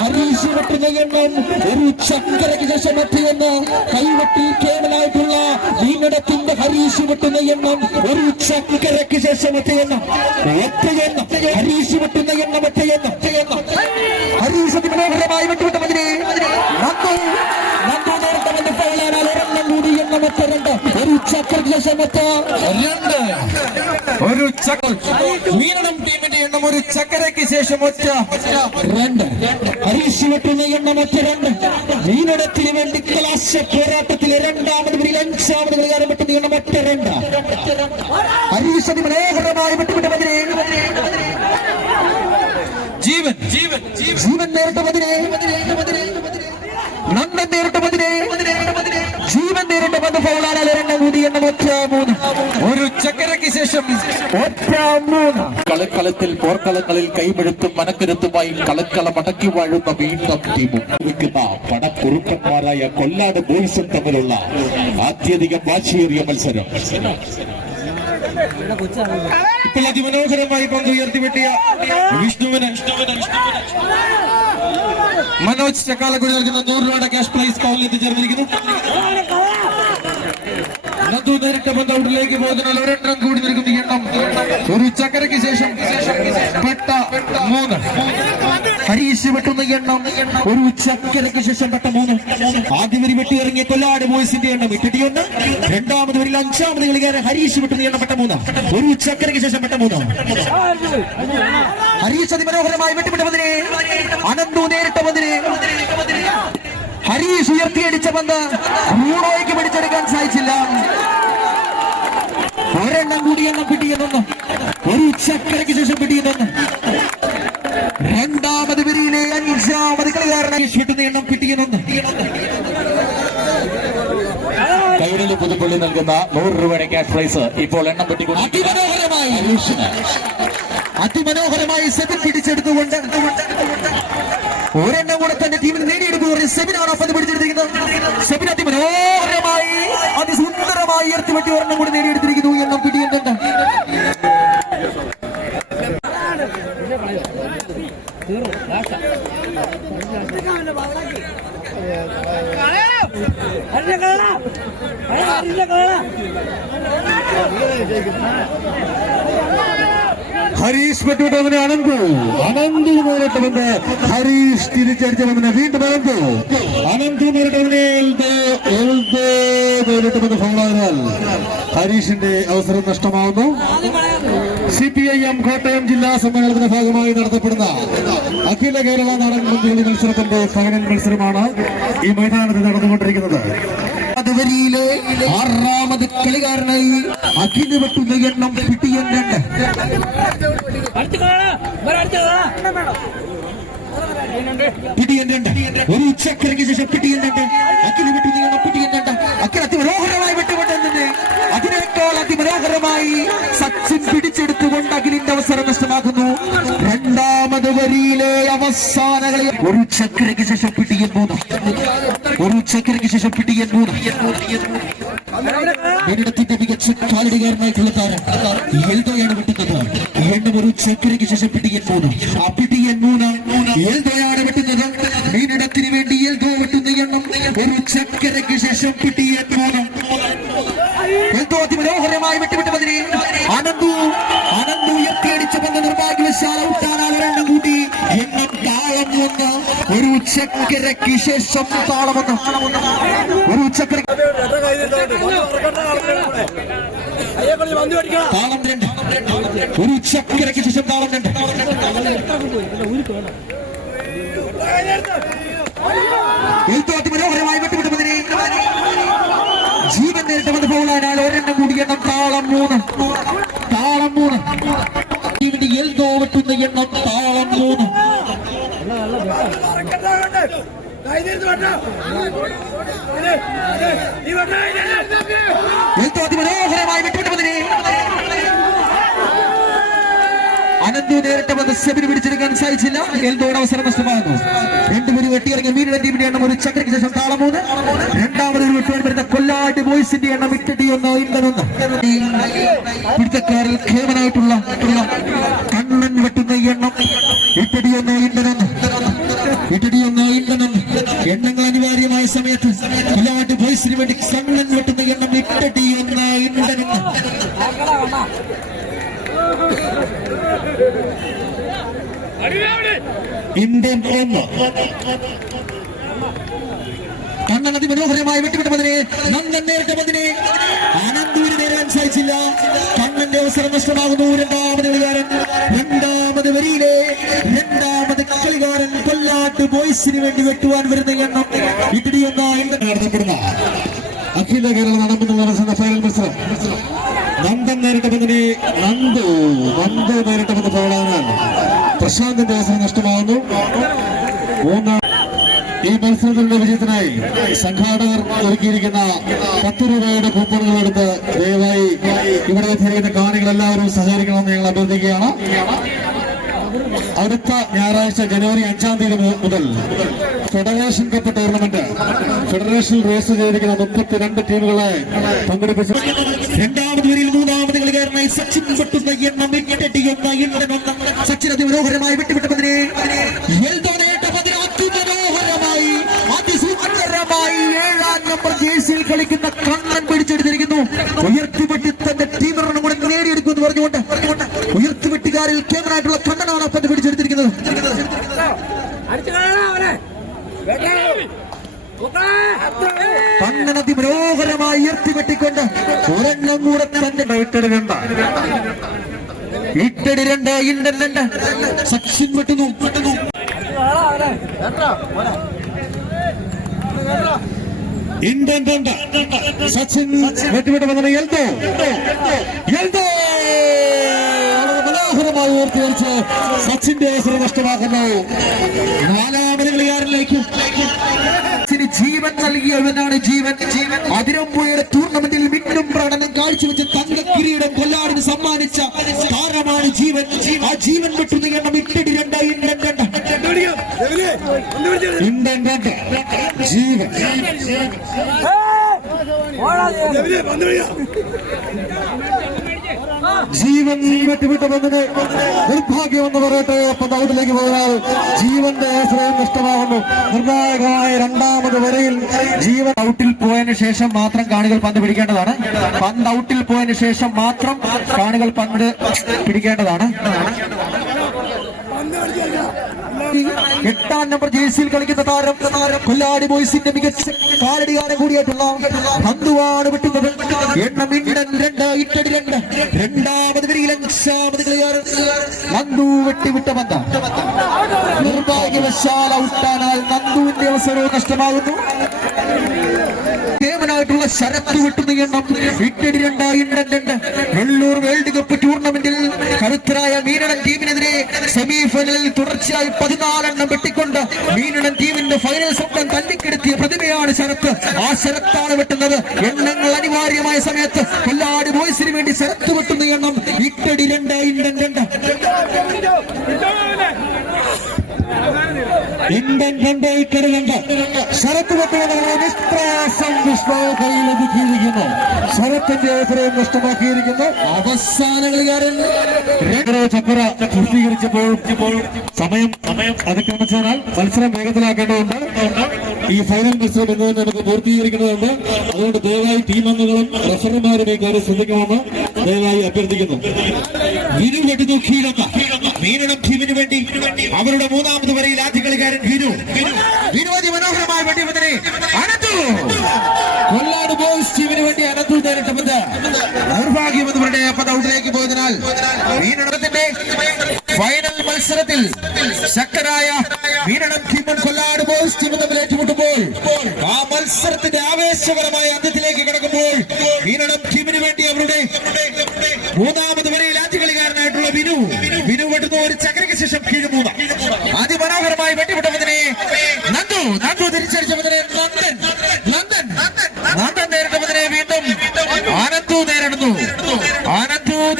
ഹരീഷ് വെട്ടുന്ന എണ്ണം ഒരു ചക്കരയ്ക്ക് ശേഷം മറ്റെന്ന് കൈവെട്ടിൽ കേവലായിട്ടുള്ള മീനടത്തിന്റെ ഹരീഷ് വെട്ടുന്ന എണ്ണം ഒരു ചക്കരയ്ക്ക് ശേഷം ഒറ്റയെണ്ണം ഹരീഷ് വെട്ടുന്ന എണ്ണം ഒറ്റയെണ്ണം. ഹരീഷ് അതിമനോഹരമായി വെട്ടുവിട്ടതിനെ ഒരു ചക്കരയ്ക്ക് ശേഷം ഒരു മീനടം ടീമിന്റെ എണ്ണം ഒരു ചക്കരയ്ക്ക് ശേഷം ഒറ്റ 2. ഹരീഷ് വെട്ടുന്ന എണ്ണം ഒറ്റ 2. മീനടത്തിന് വേണ്ടി കലാശ പോരാട്ടത്തിലെ 2ാമത് 5ാമത് കളിക്കാരൻ വെട്ടുന്ന എണ്ണം ഒറ്റ 2. ഹരീഷ് അതിമനോഹരമായി വിട്ടുവിട്ട പതിനെ ജീവൻ ജീവൻ ജീവൻ നേരിട്ട പതിനെ നന്ദൻ നേരിട്ട പതിനെ ജീവൻ നേരിട്ട പന്ത് ഫൗളാണ്. ഒരെണ്ണം കൂടി എണ്ണം 3 ഒരു ചക്കരയ്ക്ക് ശേഷം 3 കളിക്കളത്തിൽ പോർക്കളങ്ങളിൽ കൈമെഴുത്തും മനക്കരുത്തുമായി കളിക്കളം അടക്കി വാഴുന്ന വീണ്ടും ടീമും നിൽക്കുന്ന പടക്കുറുക്കന്മാരായ കൊല്ലാട് ബോയ്സും തമ്മിലുള്ള അത്യധികം വാശിയേറിയ മത്സരം. ഇപ്പോൾ അതിമനോഹരമായി പന്ത് ഉയർത്തിവെട്ടിയ വിഷ്ണുവിന് മനോജ് ചക്കാലക്കുടി നൽകുന്ന 100 രൂപയുടെ ക്യാഷ് പ്രൈസ് കൗണ്ടിൽ എത്തിച്ചേർന്നിരിക്കുന്നു. നന്ദു നേരിട്ട പന്ത് ഔട്ടിലേക്ക് പോകുന്നതിനാൽ ഒരെണ്ണം കൂടി നിൽക്കുന്ന എണ്ണം ഒരു ചക്കരയ്ക്ക് ശേഷം പെട്ട 3. ഹരീഷ് വെട്ടുന്ന എണ്ണം ഒരു ചക്കരയ്ക്ക് ശേഷം പെട്ട 3. ആദ്യ വരി വെട്ടിയിറങ്ങിയ കൊല്ലാട് ബോയ്സിന്റെ എണ്ണം 81. രണ്ടാമത് വരിൽ 5ാമത് കളിക്കാരൻ ഹരീഷ് വെട്ടുന്ന എണ്ണം പെട്ട 3. ഒരു ചക്കരയ്ക്ക് ശേഷം പെട്ട 3. ഹരീഷ് അതിമനോഹരമായി വെട്ടിവിട്ട പന്തിനെ അനന്തു നേരിട്ട പന്തിനെ ഹരീഷ് ഉയർത്തിയടിച്ച പന്ത് ബ്രൂണോയ്ക്ക് പിടിച്ചെടുക്കാൻ സാധിച്ചില്ല. ഒരെണ്ണം കൂടി എണ്ണം പിടിയെന്നൊന്ന് ഒരു ചക്കരയ്ക്ക് ശേഷം പിടിയെന്നൊന്ന്. രണ്ടാമത് വരിയിലെ 5ാമത് കളിക്കാരനായി വെട്ടുന്ന എണ്ണം പിടിയെന്നൊന്ന്. കൈരളി പുതുപ്പള്ളി നൽകുന്ന 100 രൂപയുടെ ക്യാഷ് പ്രൈസ് ഇപ്പോൾ എണ്ണം പെട്ടിക്കൊണ്ട് അതിമനോഹരമായി സെബിൻ പിടിച്ചെടുത്തുകൊണ്ട് ഒരെണ്ണം കൂടെ തന്റെ ടീമിന് നേടിയെടുക്കുക. സെബിനാണ് പന്ത് പിടിച്ചെടുത്തിരിക്കുന്നത്. സെബിൻ അതിമനോഹരമായി അതിസുന്ദരമായി ഉയർത്തിവെട്ടി ഒരെണ്ണം കൂടി നേടിയെടുത്തിരിക്കുന്നു. എണ്ണം പിടിയുന്നുണ്ട്. ഹരീഷ് പെട്ടുവിട്ടതിന് അനന്തു നേരിട്ട് വന്ന് ഹരീഷ് തിരിച്ചടിച്ച വന്നിന് വീണ്ടും അനന്തു നേരിട്ടതിനെ നേരിട്ട് വന്ന് ഫൗളായതിനാൽ ഹരീഷിന്റെ അവസരം നഷ്ടമാവുന്നു. CPIM കോട്ടയം ജില്ലാ സമ്മേളനത്തിന്റെ ഭാഗമായി നടത്തപ്പെടുന്ന അഖില കേരള നാടൻ പന്തുകളി മത്സരത്തിന്റെ ഫൈനൽ മത്സരമാണ് ഈ മൈതാനത്ത് നടന്നുകൊണ്ടിരിക്കുന്നത്. അതുവരിയിലെ 6ാമത് കളിക്കാരനായി അഖില് വെട്ടുന്ന എണ്ണം പിടിയുന്നുണ്ട്. ഒരു ചക്കരയ്ക്ക് ശേഷം പിടിയുന്നുണ്ട്. അഖില് വെട്ടുന്ന എണ്ണം പിടിയുന്നുണ്ട്. അഖിൽ അതിമനോഹരമായി വെട്ടുകൊണ്ടെന്നെ അതിനേക്കാൾ അതിമനോഹരമായി സച്ചിൻ പിടിച്ചെടുത്തുകൊണ്ട് അഖിലിന്റെ അവസരം നഷ്ടമാക്കുന്നു. രണ്ടാമത് വരിയിലെ അവസാന കളി ഒരു ചക്കരയ്ക്ക് ശേഷം പിടിയും 3. ഒരു ചക്കരയ്ക്ക് ശേഷം പിടിയും 3. ഒരിടത്തിന്റെ മികച്ച കാലിടുകാരനായിട്ടുള്ള താരം എൽദോയാണ് വെട്ടുന്നത്. എണ്ണം ഒരു ചക്കരയ്ക്ക് ശേഷം പിടിയൻ 3. ആ പിടിയൻ 3 എൽദോയാണ് വെട്ടുന്നത്. മീനിടത്തിന് വേണ്ടി എൽദോ വെട്ടുന്ന എണ്ണം ഒരു ചക്കരയ്ക്ക് ശേഷം പിടിയൻ 3. എൽദോ അതിമനോഹരമായി വെട്ടിവിട്ടതിനെ അനന്തു ഉയർത്തിയടിച്ച പന്ത് നിർഭാഗ്യവശാൽ ഔട്ടാനാൽ ഒരെണ്ണം കൂടി എണ്ണം താളം 1. ഒരു ചക്കരയ്ക്ക് ശേഷം താളം 1. ഒരു ചക്കര താളം 2. ഒരു ചക്കരയ്ക്ക് ശേഷം താളം 2. അതിമനോഹരമായി വെട്ടിവിട്ടതിനെ ജീവൻ നേരിട്ട് വന്ന് ഫൗളായതിനാൽ ഒരെണ്ണം കൂടി എണ്ണം താളം 3. താളം 3. ഇവിടെ എൽദോ വെട്ടുന്ന എണ്ണം താളം 3. അതിമനോഹരമായി വെട്ടിവിട്ടതിനെ അനന്തു നേരിട്ട പന്ത് സെബിന് പിടിച്ചെടുക്കാൻ സാധിച്ചില്ല. എൽദോയുടെ അവസരം നഷ്ടമാകുന്നു. രണ്ടുപേരും വെട്ടിയിറങ്ങിയ മീനിന്റെ ടീമിന്റെ എണ്ണം ഒരു ചക്കരയ്ക്ക് ശേഷം താളം 3. രണ്ടാമത് വെട്ടുവാൻ വരുന്ന കൊല്ലാട് ബോയ്സിന്റെ എണ്ണം 81 ഇന്ധനൊന്ന്. പിടുത്തക്കാരിൽ കേവനായിട്ടുള്ള കണ്ണൻ വെട്ടുന്ന എണ്ണം 81 ഇന്ധനൊന്ന്. 81 ഇന്ധനൊന്ന്. എണ്ണങ്ങൾ അനിവാര്യമായ സമയത്ത് കൊല്ലാട് ബോയ്സിന് വേണ്ടി കണ്ണൻ വെട്ടുന്ന എണ്ണം 81 ഇന്ധനൊന്ന്. ഇന്ത്യൻ 1. കണ്ണൻ അതിമനോഹരമായി വെട്ടിവിട്ടതിനെ നന്ദൻ നേരിട്ട പന്തിനെ അനന്തൂര് നേരിടാൻ സാധിച്ചില്ല. കണ്ണന്റെ അവസരം നഷ്ടമാകുന്നു. രണ്ടാമത് കളിക്കാരൻ രണ്ടാമത് വരിയിലെ രണ്ടാമത് കളിക്കാരൻ കൊല്ലാട്ട് ബോയ്സിന് വേണ്ടി വെട്ടുവാൻ വരുന്ന എണ്ണം ഇടിയൊന്ന നടത്തപ്പെടുന്ന അഖില കേരള നടക്കുന്ന ഫൈനൽ മത്സരം നന്ദൻ നേരിട്ട പന്തിനെ നന്ദു നേരിട്ട പന്ത് ഫോളാണ്. പ്രശാന്തിന്റെ അവസരം നഷ്ടമാകുന്നു. ഈ മത്സരത്തിന്റെ വിജയത്തിനായി സംഘാടകർ ഒരുക്കിയിരിക്കുന്ന 10 രൂപയുടെ കൂപ്പണുകൾ എടുത്ത് ദയവായി ഇവിടെ എത്തിയിരിക്കുന്ന കാണികൾ എല്ലാവരും സഹകരിക്കണമെന്ന് ഞങ്ങൾ അഭ്യർത്ഥിക്കുകയാണ്. അടുത്ത ഞായറാഴ്ച ജനുവരി 5-ാം തീയതി മുതൽ ഫെഡറേഷൻ കപ്പ് ടൂർണമെന്റ് ഫെഡറേഷനിൽ രജിസ്റ്റർ ചെയ്തിരിക്കുന്ന 32 ടീമുകളെ പങ്കെടുപ്പിച്ചു. രണ്ടാമത് വരിയിൽ മൂന്നാമത് കളിക്കാരനായി സച്ചിൻ വെട്ടുന്ന സച്ചിൻ അതിമനോഹരമായി വിട്ടുവിട്ടതിനെ അതിസുന്ദരമായി 7-ാം നമ്പർ ജേഴ്സിയിൽ കളിക്കുന്ന കണ്ണൻ പിടിച്ചെടുത്തിരിക്കുന്നു. ഉയർത്തിവെട്ടി തന്റെ ടീമറിനും കൂടെ നേടിയെടുക്കുമെന്ന് പറഞ്ഞുകൊണ്ട് ഉയർത്തിവെട്ടുകാരിൽ കേന്ദ്രമായിട്ടുള്ള കണ്ണനാണ് പന്ത് പിടിച്ചെടുത്തിരിക്കുന്നത്. കണ്ണനതി മനോഹരമായി ഉയർത്തിവെട്ടിക്കൊണ്ട് ഒരെണ്ണം കൂടെ തന്റെ ഇട്ടടി 2 സച്ചിൻ വെട്ടുന്നു. സച്ചിൻ വെട്ടിവിട്ട് വന്നത് എൽദോ മനോഹരമായി ഉയർത്തി വരിച്ച് സച്ചിന്റെ അവസരം നഷ്ടമാക്കുന്നു. 4-ാമത് കളിക്കാരനിലേക്ക് ജീവൻ നൽകിയവനാണ് ജീവൻ. അതിരമ്പുഴയുടെ ടൂർണമെന്റിൽ വീണ്ടും പ്രകടനം കാഴ്ചവെച്ച് തങ്ക കിരീടം കൊല്ലാടിന് സമ്മാനിച്ച താരമാണ് ജീവൻ. ആ ജീവൻ വെട്ടുന്ന എണ്ണം 2 ജീവൻ ജീവൻ വെട്ടുവിട്ട പന്തിന് നിർഭാഗ്യമെന്ന് പറയട്ടെ. പന്തൗട്ടിലേക്ക് പോയാൽ ജീവന്റെ ആശ്രയം നഷ്ടമാകുന്നു. നിർണായകമായ 2-ാമത് വരയിൽ ജീവൻ ഔട്ടിൽ പോയതിനു ശേഷം മാത്രം കാണികൾ പന്ത് പിടിക്കേണ്ടതാണ്. പന്ത് ഔട്ടിൽ പോയതിനു ശേഷം മാത്രം കാണികൾ പന്ത് പിടിക്കേണ്ടതാണ്. 8-ാം നമ്പർ ജേഴ്സിയിൽ കളിക്കുന്ന താരം കൊല്ലാടി ബോയ്സിന്റെ മികച്ച കാലടികാരൻ കൂടിയായിട്ടുള്ള നന്ദുവാണ് വിട്ടുന്നത്. എണ്ണം 2 രണ്ടാമത് വരിയിൽ 5-ാമത് കളിക്കാരൻ നന്ദു വെട്ടിവിട്ട പന്ത് നിർഭാഗ്യവശാൽ ഔട്ടാനാൽ നന്ദുവിന്റെ അവസരവും നഷ്ടമാകുന്നു. ായിട്ടുള്ള ശരത്ത് വെട്ടുന്ന എണ്ണം 2 വെള്ളൂർ വേൾഡ് കപ്പ് ടൂർണമെന്റിൽ കരുത്തരായ മീനടൻ ടീമിനെതിരെ സെമിഫൈനലിൽ തുടർച്ചയായി 14 വെട്ടിക്കൊണ്ട് മീനടൻ ടീമിന്റെ ഫൈനൽ സ്വപ്നം തല്ലിക്കെടുത്തിയ പ്രതിഭയാണ് ശരത്ത്. ആ ശരത്താണ് വെട്ടുന്നത്. എണ്ണങ്ങൾ അനിവാര്യമായ സമയത്ത് കൊല്ലാടി ബോയ്സിന് വേണ്ടി ശരത്ത് വെട്ടുന്ന എണ്ണം 2 ശരത്ത് വെട്ടുന്നത് നിഷ്പ്രയാസം വിഷ്ണു കയ്യിലൊതുക്കിയിരിക്കുന്നു. ശരത്തിന്റെ അവസരം നഷ്ടമാക്കിയിരിക്കുന്നു. അവസാന കളിക്കാരൻ ചക്ര പൂർത്തീകരിച്ചപ്പോൾ സമയം അതിക്രമിച്ചതിനാൽ മത്സരം വേഗത്തിലാക്കേണ്ടതുണ്ട്. ഈ ഫൈനൽ മത്സരം എന്ന് നമുക്ക് പൂർത്തീകരിക്കേണ്ടതുണ്ട്. അതുകൊണ്ട് ദയവായി ടീം അംഗങ്ങളും റഫറിമാരും ഈ കാര്യം ശ്രദ്ധിക്കണമെന്ന് ദയവായി അഭ്യർത്ഥിക്കുന്നു. മീനടം ടീമിന് വേണ്ടി അവരുടെ 3-ാമത് വരയിൽ ആദ്യ കളിക്കാരൻ വിനോദി മനോഹരമായ വെട്ടിവതിനെ അനന്തു കൊല്ലാട് ബോയ്സ് ടീമിന് വേണ്ടി അനന്തു നേരിട്ട പന്ത് നിർഭാഗ്യമെന്ന് പറഞ്ഞ പന്ത് ഔട്ടിലേക്ക് പോയതിനാൽ മീനടത്തിന്റെ ഫൈനൽ മത്സരത്തിൽ ശക്തരായ മീനടം ടീമും കൊല്ലാട് ബോയ്സ് ടീമും തമ്മിൽ ഏറ്റുമുട്ടുമ്പോൾ ആ മത്സരത്തിന്റെ ആവേശകരമായ അന്ത്യത്തിലേക്ക് കടക്കുമ്പോൾ മീനടം ടീമിന് വേണ്ടി അവരുടെ 3-ാമത് വരയിൽ ആദ്യ കളിക്കാരനായിട്ടുള്ള വിനു വെട്ടുന്ന ഒരു ചക്രയ്ക്ക് ശേഷം കീഴ് 3 അതിമനോഹരമായി വെട്ടിവിട്ടതിനെ നന്ദു തിരിച്ചടിച്ചതിനെ നന്ദൻ നേരിട്ടതിനെ വീണ്ടും ആനന്ദു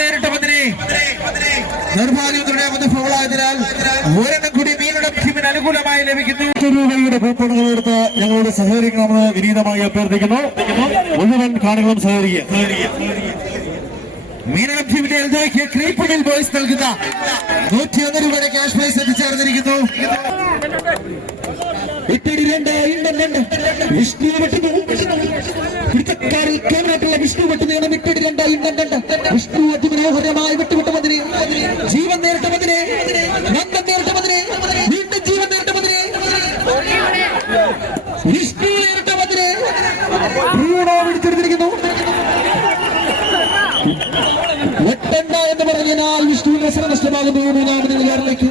നേരിട്ടതിനെ നിർഭാഗ്യത്തിലൂടെ ഫൗളായതിനാൽ ഒരെണ്ണം കൂടി മീനടം ടീമിന് അനുകൂലമായി ലഭിക്കുന്നു. രൂപയുടെ കൂപ്പണുകൾ എടുത്ത് ഞങ്ങളോട് സഹകരിക്കണമെന്ന് വിനീതമായി അഭ്യർത്ഥിക്കുന്നു. മുഴുവൻ കാണികളും സഹകരിക്കുക. മീനടം ടീമിന്റെ എൽദോയ്ക്ക് ക്രീപ്പണിൽ ബോയ്സ് നൽകുന്ന 101 രൂപയുടെ ക്യാഷ് പ്രൈസ് എത്തിച്ചേർന്നിരിക്കുന്നു. വിഷ്ണു വെട്ടുന്നു. പിടുത്തക്കാരിൽ കേന്ദ്രമായിട്ടുള്ള വിഷ്ണു വെട്ടുന്ന 2 വിഷ്ണു അതിമനോഹരമായി വിട്ടുവിട്ട മതിനെ ജീവൻ നേരിട്ട മതിനെ നന്ദൻ നേരിട്ട മതിനെ വീണ്ടും ജീവൻ നേരിട്ട മതിനെ വിഷ്ണു നേരിട്ട മതിനെ ബ്രൂണോ പിടിച്ചെടുത്തിരിക്കുന്നു. വെട്ടണ്ട എന്ന് പറഞ്ഞാൽ വിഷ്ണുവിന്റെ അവസരം നഷ്ടമാകുന്നു. മൂന്നാമത് കളിക്കാരിലേക്ക്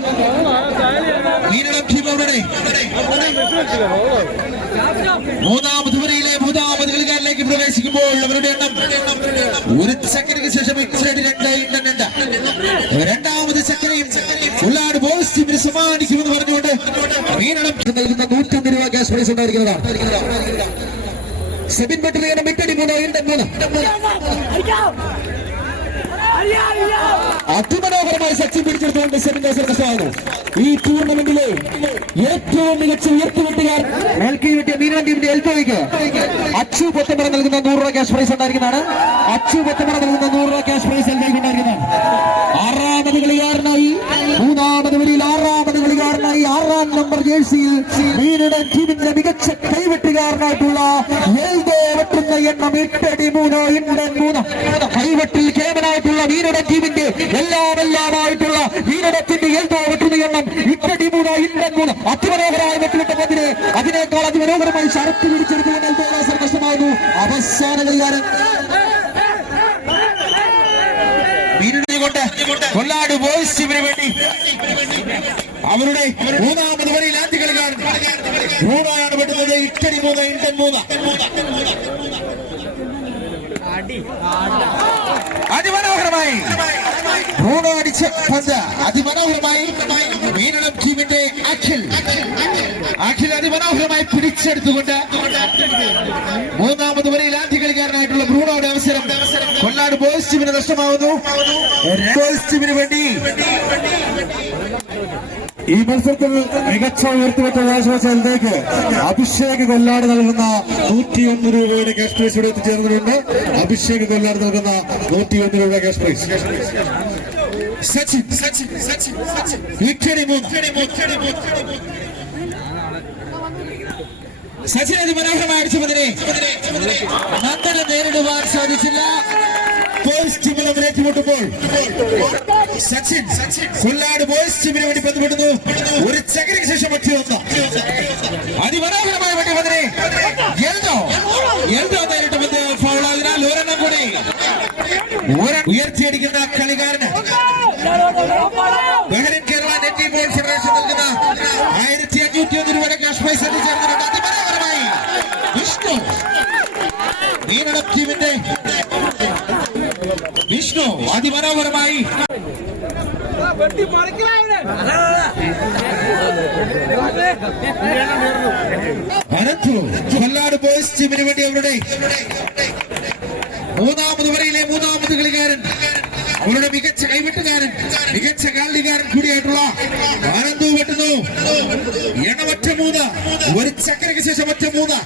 മൂന്നാമത് വരയിലെ മൂന്നാമത് കളിക്കാരിലേക്ക് പ്രവേശിക്കുമ്പോൾ അവരുടെ എണ്ണം ഒരു സെക്കൻഡിന് ശേഷം രണ്ടാമത് സെക്കൻഡും ഉള്ളാട് ബോയ്സ് ടീമിന് സമ്മാനിക്കുമെന്ന് പറഞ്ഞുകൊണ്ട് മീനടം നൽകുന്ന 101 രൂപ ക്യാഷ് പ്രൈസ് ഉണ്ടായിരിക്കുന്നതാണ്. സെബിൻ ബെട്ടിൽ മിറ്റടി 3 അതിമനോഹരമായി സച്ചിൻ പിടിച്ചെടുത്തുകൊണ്ട് സെബിന്റെ അവസരം നഷ്ടമാകുന്നു. ഈ ടൂർണമെന്റിലെ ഏറ്റവും മികച്ച ഉയർത്തുവെട്ടുകാർ വെട്ടിയ മീനൻ ടീമിന്റെ എൽപോയ്ക്ക് അച്ചു പൊത്തമറ നൽകുന്ന 100 രൂപ ക്യാഷ് പ്രൈസ് ഉണ്ടായിരിക്കുന്നതാണ്. അച്ചു പൊത്തമറ നൽകുന്ന 100 രൂപ ക്യാഷ് പ്രൈസ് എൽപോയ്ക്ക് ഉണ്ടായിരിക്കുന്നതാണ്. ആറാമത് കളിക്കാരനായി മൂന്നാമത് വരിയിൽ ആറാമത് കളിക്കാരനായി 6-ാം നമ്പർ ജേഴ്സിയിൽ മീനൻ ടീമിന്റെ മികച്ച കൈവെട്ടുകാരനായിട്ടുള്ള എൽദോ വെട്ടുന്ന എണ്ണം 8-3 കൈവെട്ടിൽ കേമനായിട്ടുള്ള മീനയുടെ ടീമിന്റെ എല്ലാമായിട്ടുള്ള മീനടത്തിന്റെ എൽദോ വെട്ടുന്ന എണ്ണം 8-3 അതിമനോഹരമായി വെട്ടുവിട്ട പന്തിന് അതിനേക്കാൾ അതിമനോഹരമായി ശരത്ത് പിടിച്ചെടുത്തുകൊണ്ട് എൽദോ അവസരം നഷ്ടമാകുന്നു. അവസാന കളിക്കാരൻ കൊല്ലാട് ബോയ്സ് ടീമിന് വേണ്ടി അവരുടെ മൂന്നാമത് വരിയിൽ ആദ്യ കളിക്കാരൻ ബ്രൂണോയാണ് വെട്ടുന്നത്. 8-3 അതിമനോഹരമായി ബ്രൂണോ അടിച്ച പന്ത് അതിമനോഹരമായി മീനളം ടീമിന്റെ അഖിൽ അതിമനോഹരമായി പിടിച്ചെടുത്തുകൊണ്ട് മൂന്നാമത് വരയിൽ ആദ്യ കളിക്കാരനായിട്ടുള്ള ബ്രൂണോയുടെ അവസരം കൊല്ലാട് ബോയ്സ് ടീമിന് നഷ്ടമാവുന്നു. ബോയ്സ് ടീമിന് വേണ്ടി ഈ മത്സരത്തിൽ മികച്ച ഉയർത്തിവെച്ച ആശ്വാസത്തിലേക്ക് അഭിഷേക് കൊല്ലാട് നൽകുന്ന 101 രൂപയുടെ ക്യാഷ് പ്രൈസ് ഇവിടെ എത്തിച്ചേർന്നിട്ടുണ്ട്. അഭിഷേക് കൊല്ലാട് നൽകുന്ന 101 രൂപയുടെ ക്യാഷ് പ്രൈസ്. സച്ചിൻ അതിമനോഹരമായി അടിച്ചതിനെ നന്ദനെ നേരിടുവാൻ സാധിച്ചില്ല. ബോയ്സ് ടീമിൽ അവർ ഏറ്റുമുട്ടുമ്പോൾ സച്ചിൻ കൊല്ലാട് ബോയ്സ് ടീമിന് വേണ്ടി ബന്ധപ്പെടുന്നു. ഒരു സെക്കൻഡിന് ശേഷം മറ്റൊന്ന് അതിമനോഹരമായ വെട്ടിപ്പതിനെ എൽദോ നേരിട്ട് ബന്ധ ഫൗളായതിനാൽ ഒരെണ്ണം കൂടി ഉയർത്തിയടിക്കുന്ന കളിക്കാരന് ബഹ്റിൻ കേരള നെറ്റ്ബോൾ ഫെഡറേഷൻ നൽകുന്ന 1501 രൂപയുടെ ക്യാഷ് പ്രൈസ് എത്തിച്ചേർന്നിട്ടുണ്ട്. അതിമനോഹരമായി വിഷ്ണു മീനളം ടീമിന്റെ വിഷ്ണു അതിമനോഹരമായി കൊല്ലാട് ബോയ്സ് ടീമിന് വേണ്ടി അവരുടെ മൂന്നാമത് വരയിലെ മൂന്നാമത് കളിക്കാരൻ അവരുടെ മികച്ച കൈവെട്ടുകാരൻ മികച്ച കളിക്കാരൻ കൂടിയായിട്ടുള്ള ആനന്ദു വെട്ടുന്നു. എണ്ണമറ്റ 3 ഒരു ചക്രയ്ക്ക് ശേഷം മറ്റ 3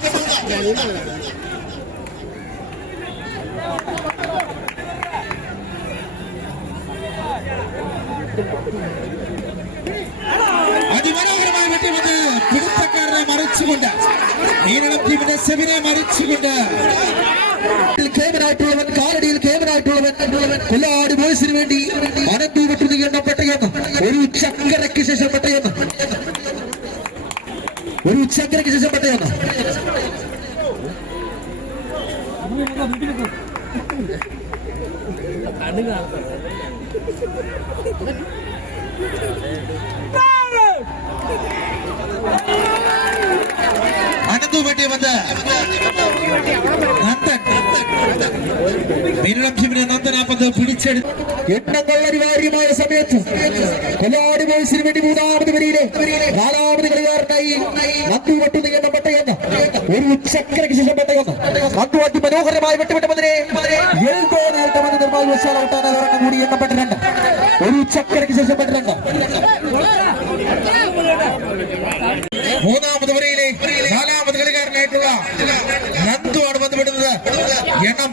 അതിമനോഹരമായി വെട്ടിവന്ന് പിടുത്തക്കാരനെ മറിച്ചുകൊണ്ട് മീനളം ടീമിന്റെ സെബിനെ മറിച്ചുകൊണ്ട് കേമനായിട്ടുള്ളവൻ കാലടിയിൽ കേമനായിട്ടുള്ളവൻ കൊല്ലാട് ബോയ്സിന് വേണ്ടി അനന്തു വെട്ടുന്ന എണ്ണം പെട്ടയെന്ന് ഒരു ചക്കരയ്ക്ക് ശേഷം പെട്ടയെന്ന് അനന്തു വെട്ടിയ പന്ത് മീനളം ടീമിനെ നന്ദൻ ആ പന്ത് പിടിച്ചെടുത്തു. എണ്ണം അനിവാര്യമായ സമയത്ത് കൊല്ലാട് ബോയ്സിന് വേണ്ടി മൂന്നാമത് വരിയിലെ 4ാമത് കളിക്കാരനായി നന്ദു വെട്ടുന്ന എണ്ണം പെട്ടയെന്ന് ഒരു ചക്രയ്ക്ക് ശേഷം പെട്ടയെന്ന് നന്ദു അതിമനോഹരമായി വെട്ടുപെട്ടതിനെ എൽദോ നേരിട്ട പന്ത് നിർഭാഗ്യവശാൽ ഔട്ടാണ്. ഒരെണ്ണം കൂടി എണ്ണം പെട്ടിട്ടുണ്ട്. ഒരു ചക്രയ്ക്ക് ശേഷം പെട്ടിട്ടുണ്ട്. മൂന്നാമത് വരയിലെ 4ാമത് കളിക്കാരനായിട്ടുള്ള നന്ദു ആണ് ബന്ധപ്പെടുന്നത്. എണ്ണം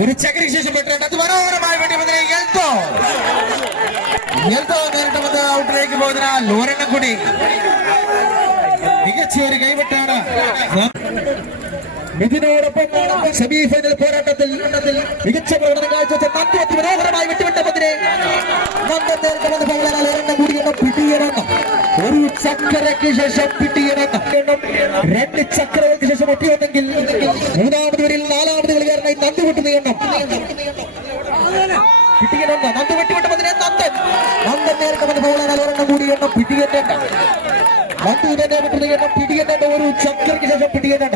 ഒരു ചക്രയ്ക്ക് ശേഷം പെട്ടിട്ടുണ്ട്. അത് മനോഹരമായി വെട്ടിപ്പതിനെ എൽദോ നേരിട്ട് വന്ന് ഔട്ടിലേക്ക് പോകുന്നതിനാൽ ഒരെണ്ണം കൂടി മികച്ച ഒരു കൈവെട്ടാണ്. ഇതിനോടൊപ്പം സെമി ഫൈനൽ പോരാട്ടത്തിൽ മികച്ച പ്രകടനം കാഴ്ചവെച്ച നന്ദു അതിമനോഹരമായി വെട്ടിവിട്ട പന്തിനെ നന്ദൻ നേരിട്ട് വന്ന് പോകുന്നതിനാൽ ഒരെണ്ണം കൂടി പിടിയെണ്ണം ഒരു ചക്രയ്ക്ക് ശേഷം പിടിയെണ്ണം 2 ചക്രകൾക്ക് ശേഷം ഒട്ടിയുണ്ടെങ്കിൽ മൂന്നാമത് വരിയിൽ 4ാമത് കളിക്കാരനായി നന്ദു വെട്ടുന്ന എണ്ണം പിടിയനുണ്ട് നന്ദു വെട്ടിവിട്ട പന്തിനെ നന്ദൻ നേരിട്ട് വന്ന് പോകാൻ ഒരെണ്ണം കൂടി എണ്ണം പിടിയനുണ്ട് നന്ദു തന്നെ വിട്ടുന്ന എണ്ണം പിടിയനുണ്ട് ഒരു ചക്രയ്ക്ക് ശേഷം പിടിയനുണ്ട്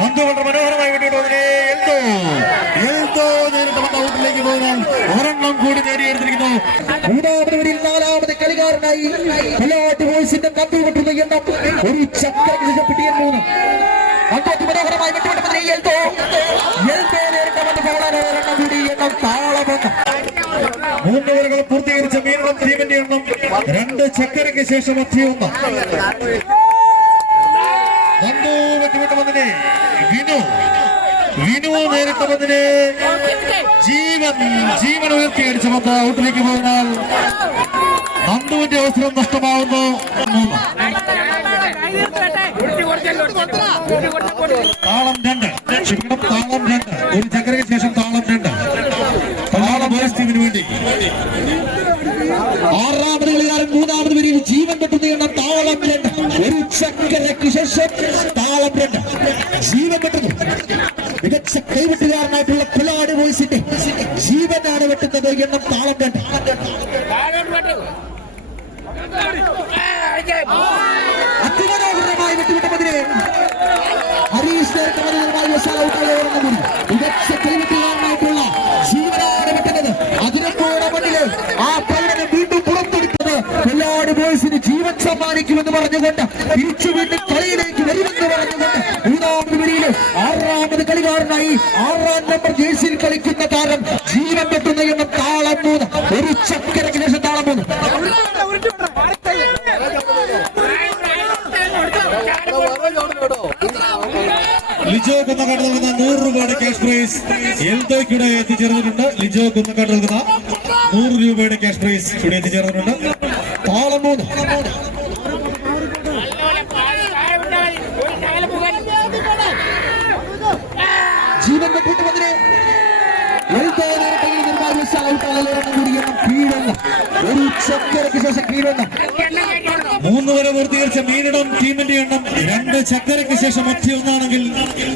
നന്ദു വളരെ മനോഹരമായി വിട്ടിട്ട് എൽദോ നേരിട്ട് വന്ന ഔട്ടിലേക്ക് പോകാൻ ഒരെണ്ണം കൂടി നേടിയെടുത്തിരിക്കുന്നു. മൂന്നാമത് വരിയിൽ നാലാമത് കളിക്കാരനായി ബോയ്സിന്റെ നന്ദു വിട്ടുന്ന എണ്ണം ഒരു ചക്രയ്ക്ക് ശേഷം പിടിയൻ 3 മനോഹരമായി വിട്ടുവിട്ട എൽദോ നേരിട്ട് വന്ന് പോകാൻ ഒരെണ്ണം കൂടി എണ്ണം താളമെന്ന് 3 ഓവറുകൾ പൂർത്തീകരിച്ച മീനടം ടീമിന്റെ എണ്ണം 2 ചക്കരയ്ക്ക് ശേഷം 1. നന്ദു വെട്ടിവിട്ട പന്തിനെ വിനു നേരിട്ട പന്തിനെ ജീവൻ ഉയർത്തിയടിച്ച പന്ത് ഔട്ടിലേക്ക് പോയാൽ നന്ദുവിന്റെ അവസരം നഷ്ടമാവുന്നു. താളം 2 ഒരു ചക്കരയ്ക്ക് ശേഷം താളം 2 ബോയ്സ് ടീമിന് വേണ്ടി. ആറാമത് കളിക്കാരൻ മൂന്നാമത് വരിയിൽ ജീവൻ വെട്ടുന്ന എണ്ണം താളം 2 ഒരു ചക്കരയ്ക്ക് ശേഷം താളം 2 ജീവൻ വെട്ടുന്നു. മികച്ച കൈവെട്ടുകാരനായിട്ടുള്ള കൊല്ലാട് ബോയ്സിന്റെ ജീവനാണ് വെട്ടുന്നത് എണ്ണം താളം 2. അതിമനോഹരമായി വെട്ടുവിട്ടതിനെ ഹരീഷ് മികച്ച കൈവെട്ടുകാരനായിട്ടുള്ള ജീവനാണ് വെട്ടുന്നത്. അതിനോടെ മണ്ണില് ആ പ്രകടനം വീണ്ടും പുറത്തെടുത്തത് കൊല്ലാട് ബോയ്സിന് ജീവൻ സമ്മാനിക്കുമെന്ന് പറഞ്ഞുകൊണ്ട് തിരിച്ചു വീണ്ടും കളിയിലേക്ക് വരുമെന്ന് പറഞ്ഞുകൊണ്ട് മൂന്നാമത് വരിയില് 6ാമത് കളിക്കാരനായി 6ാം നമ്പർ ജേഴ്സിയിൽ കളിക്കുന്ന താരം ജീവൻ വെട്ടുന്ന എണ്ണം താളം 3 ഒരു ചക്കരയ്ക്ക് ശേഷം താളം 3. ലിജോ കുന്നക്കാട് നൽകുന്ന 100 രൂപയുടെ ക്യാഷ് പ്രൈസ് എൽദോയ്ക്കിടെ എത്തിച്ചേർന്നിട്ടുണ്ട്. ലിജോ കുന്നക്കാട് നൽകുന്ന 100 രൂപയുടെ ക്യാഷ് പ്രൈസ് ഇവിടെ എത്തിച്ചേർന്നിട്ടുണ്ട്. താളം 3 ജീവൻ വെട്ടിട്ടതിനെ ഒരു ചക്കരയ്ക്ക് ശേഷം കീഴെണ്ണം 3 വരെ പൂർത്തീകരിച്ച മീനടം ടീമിന്റെ എണ്ണം 2 ചക്കരയ്ക്ക് ശേഷം 1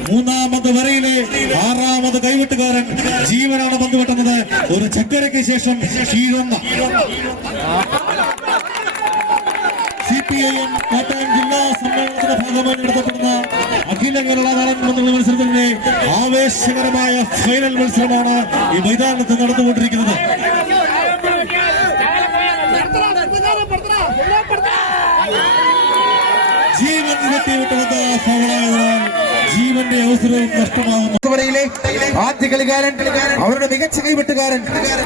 മൂന്നാമത് വരയിലെ 6ാമത് കൈവെട്ടുകാരൻ ജീവനാണ് പന്ത് വെട്ടുന്നത്. ഒരു ചക്കരയ്ക്ക് ശേഷം കീഴൊന്ന്. CPIM കോട്ടയം ജില്ലാ സമ്മേളനത്തിന്റെ ഭാഗമായി നടത്തപ്പെടുന്ന അഖില കേരള താരം പന്തുള്ള മത്സരത്തിന്റെ ആവേശകരമായ ഫൈനൽ മത്സരമാണ് ഈ മൈതാനത്ത് നടന്നുകൊണ്ടിരിക്കുന്നത്. ജീവൻ വെട്ടിവിട്ടുവന്ന ഫൗളായതിനാൽ ജീവന്റെ അവസരവും നഷ്ടമാകുന്നു. ആദ്യ കളിക്കാരൻ അവരുടെ മികച്ച കൈവെട്ടുകാരൻ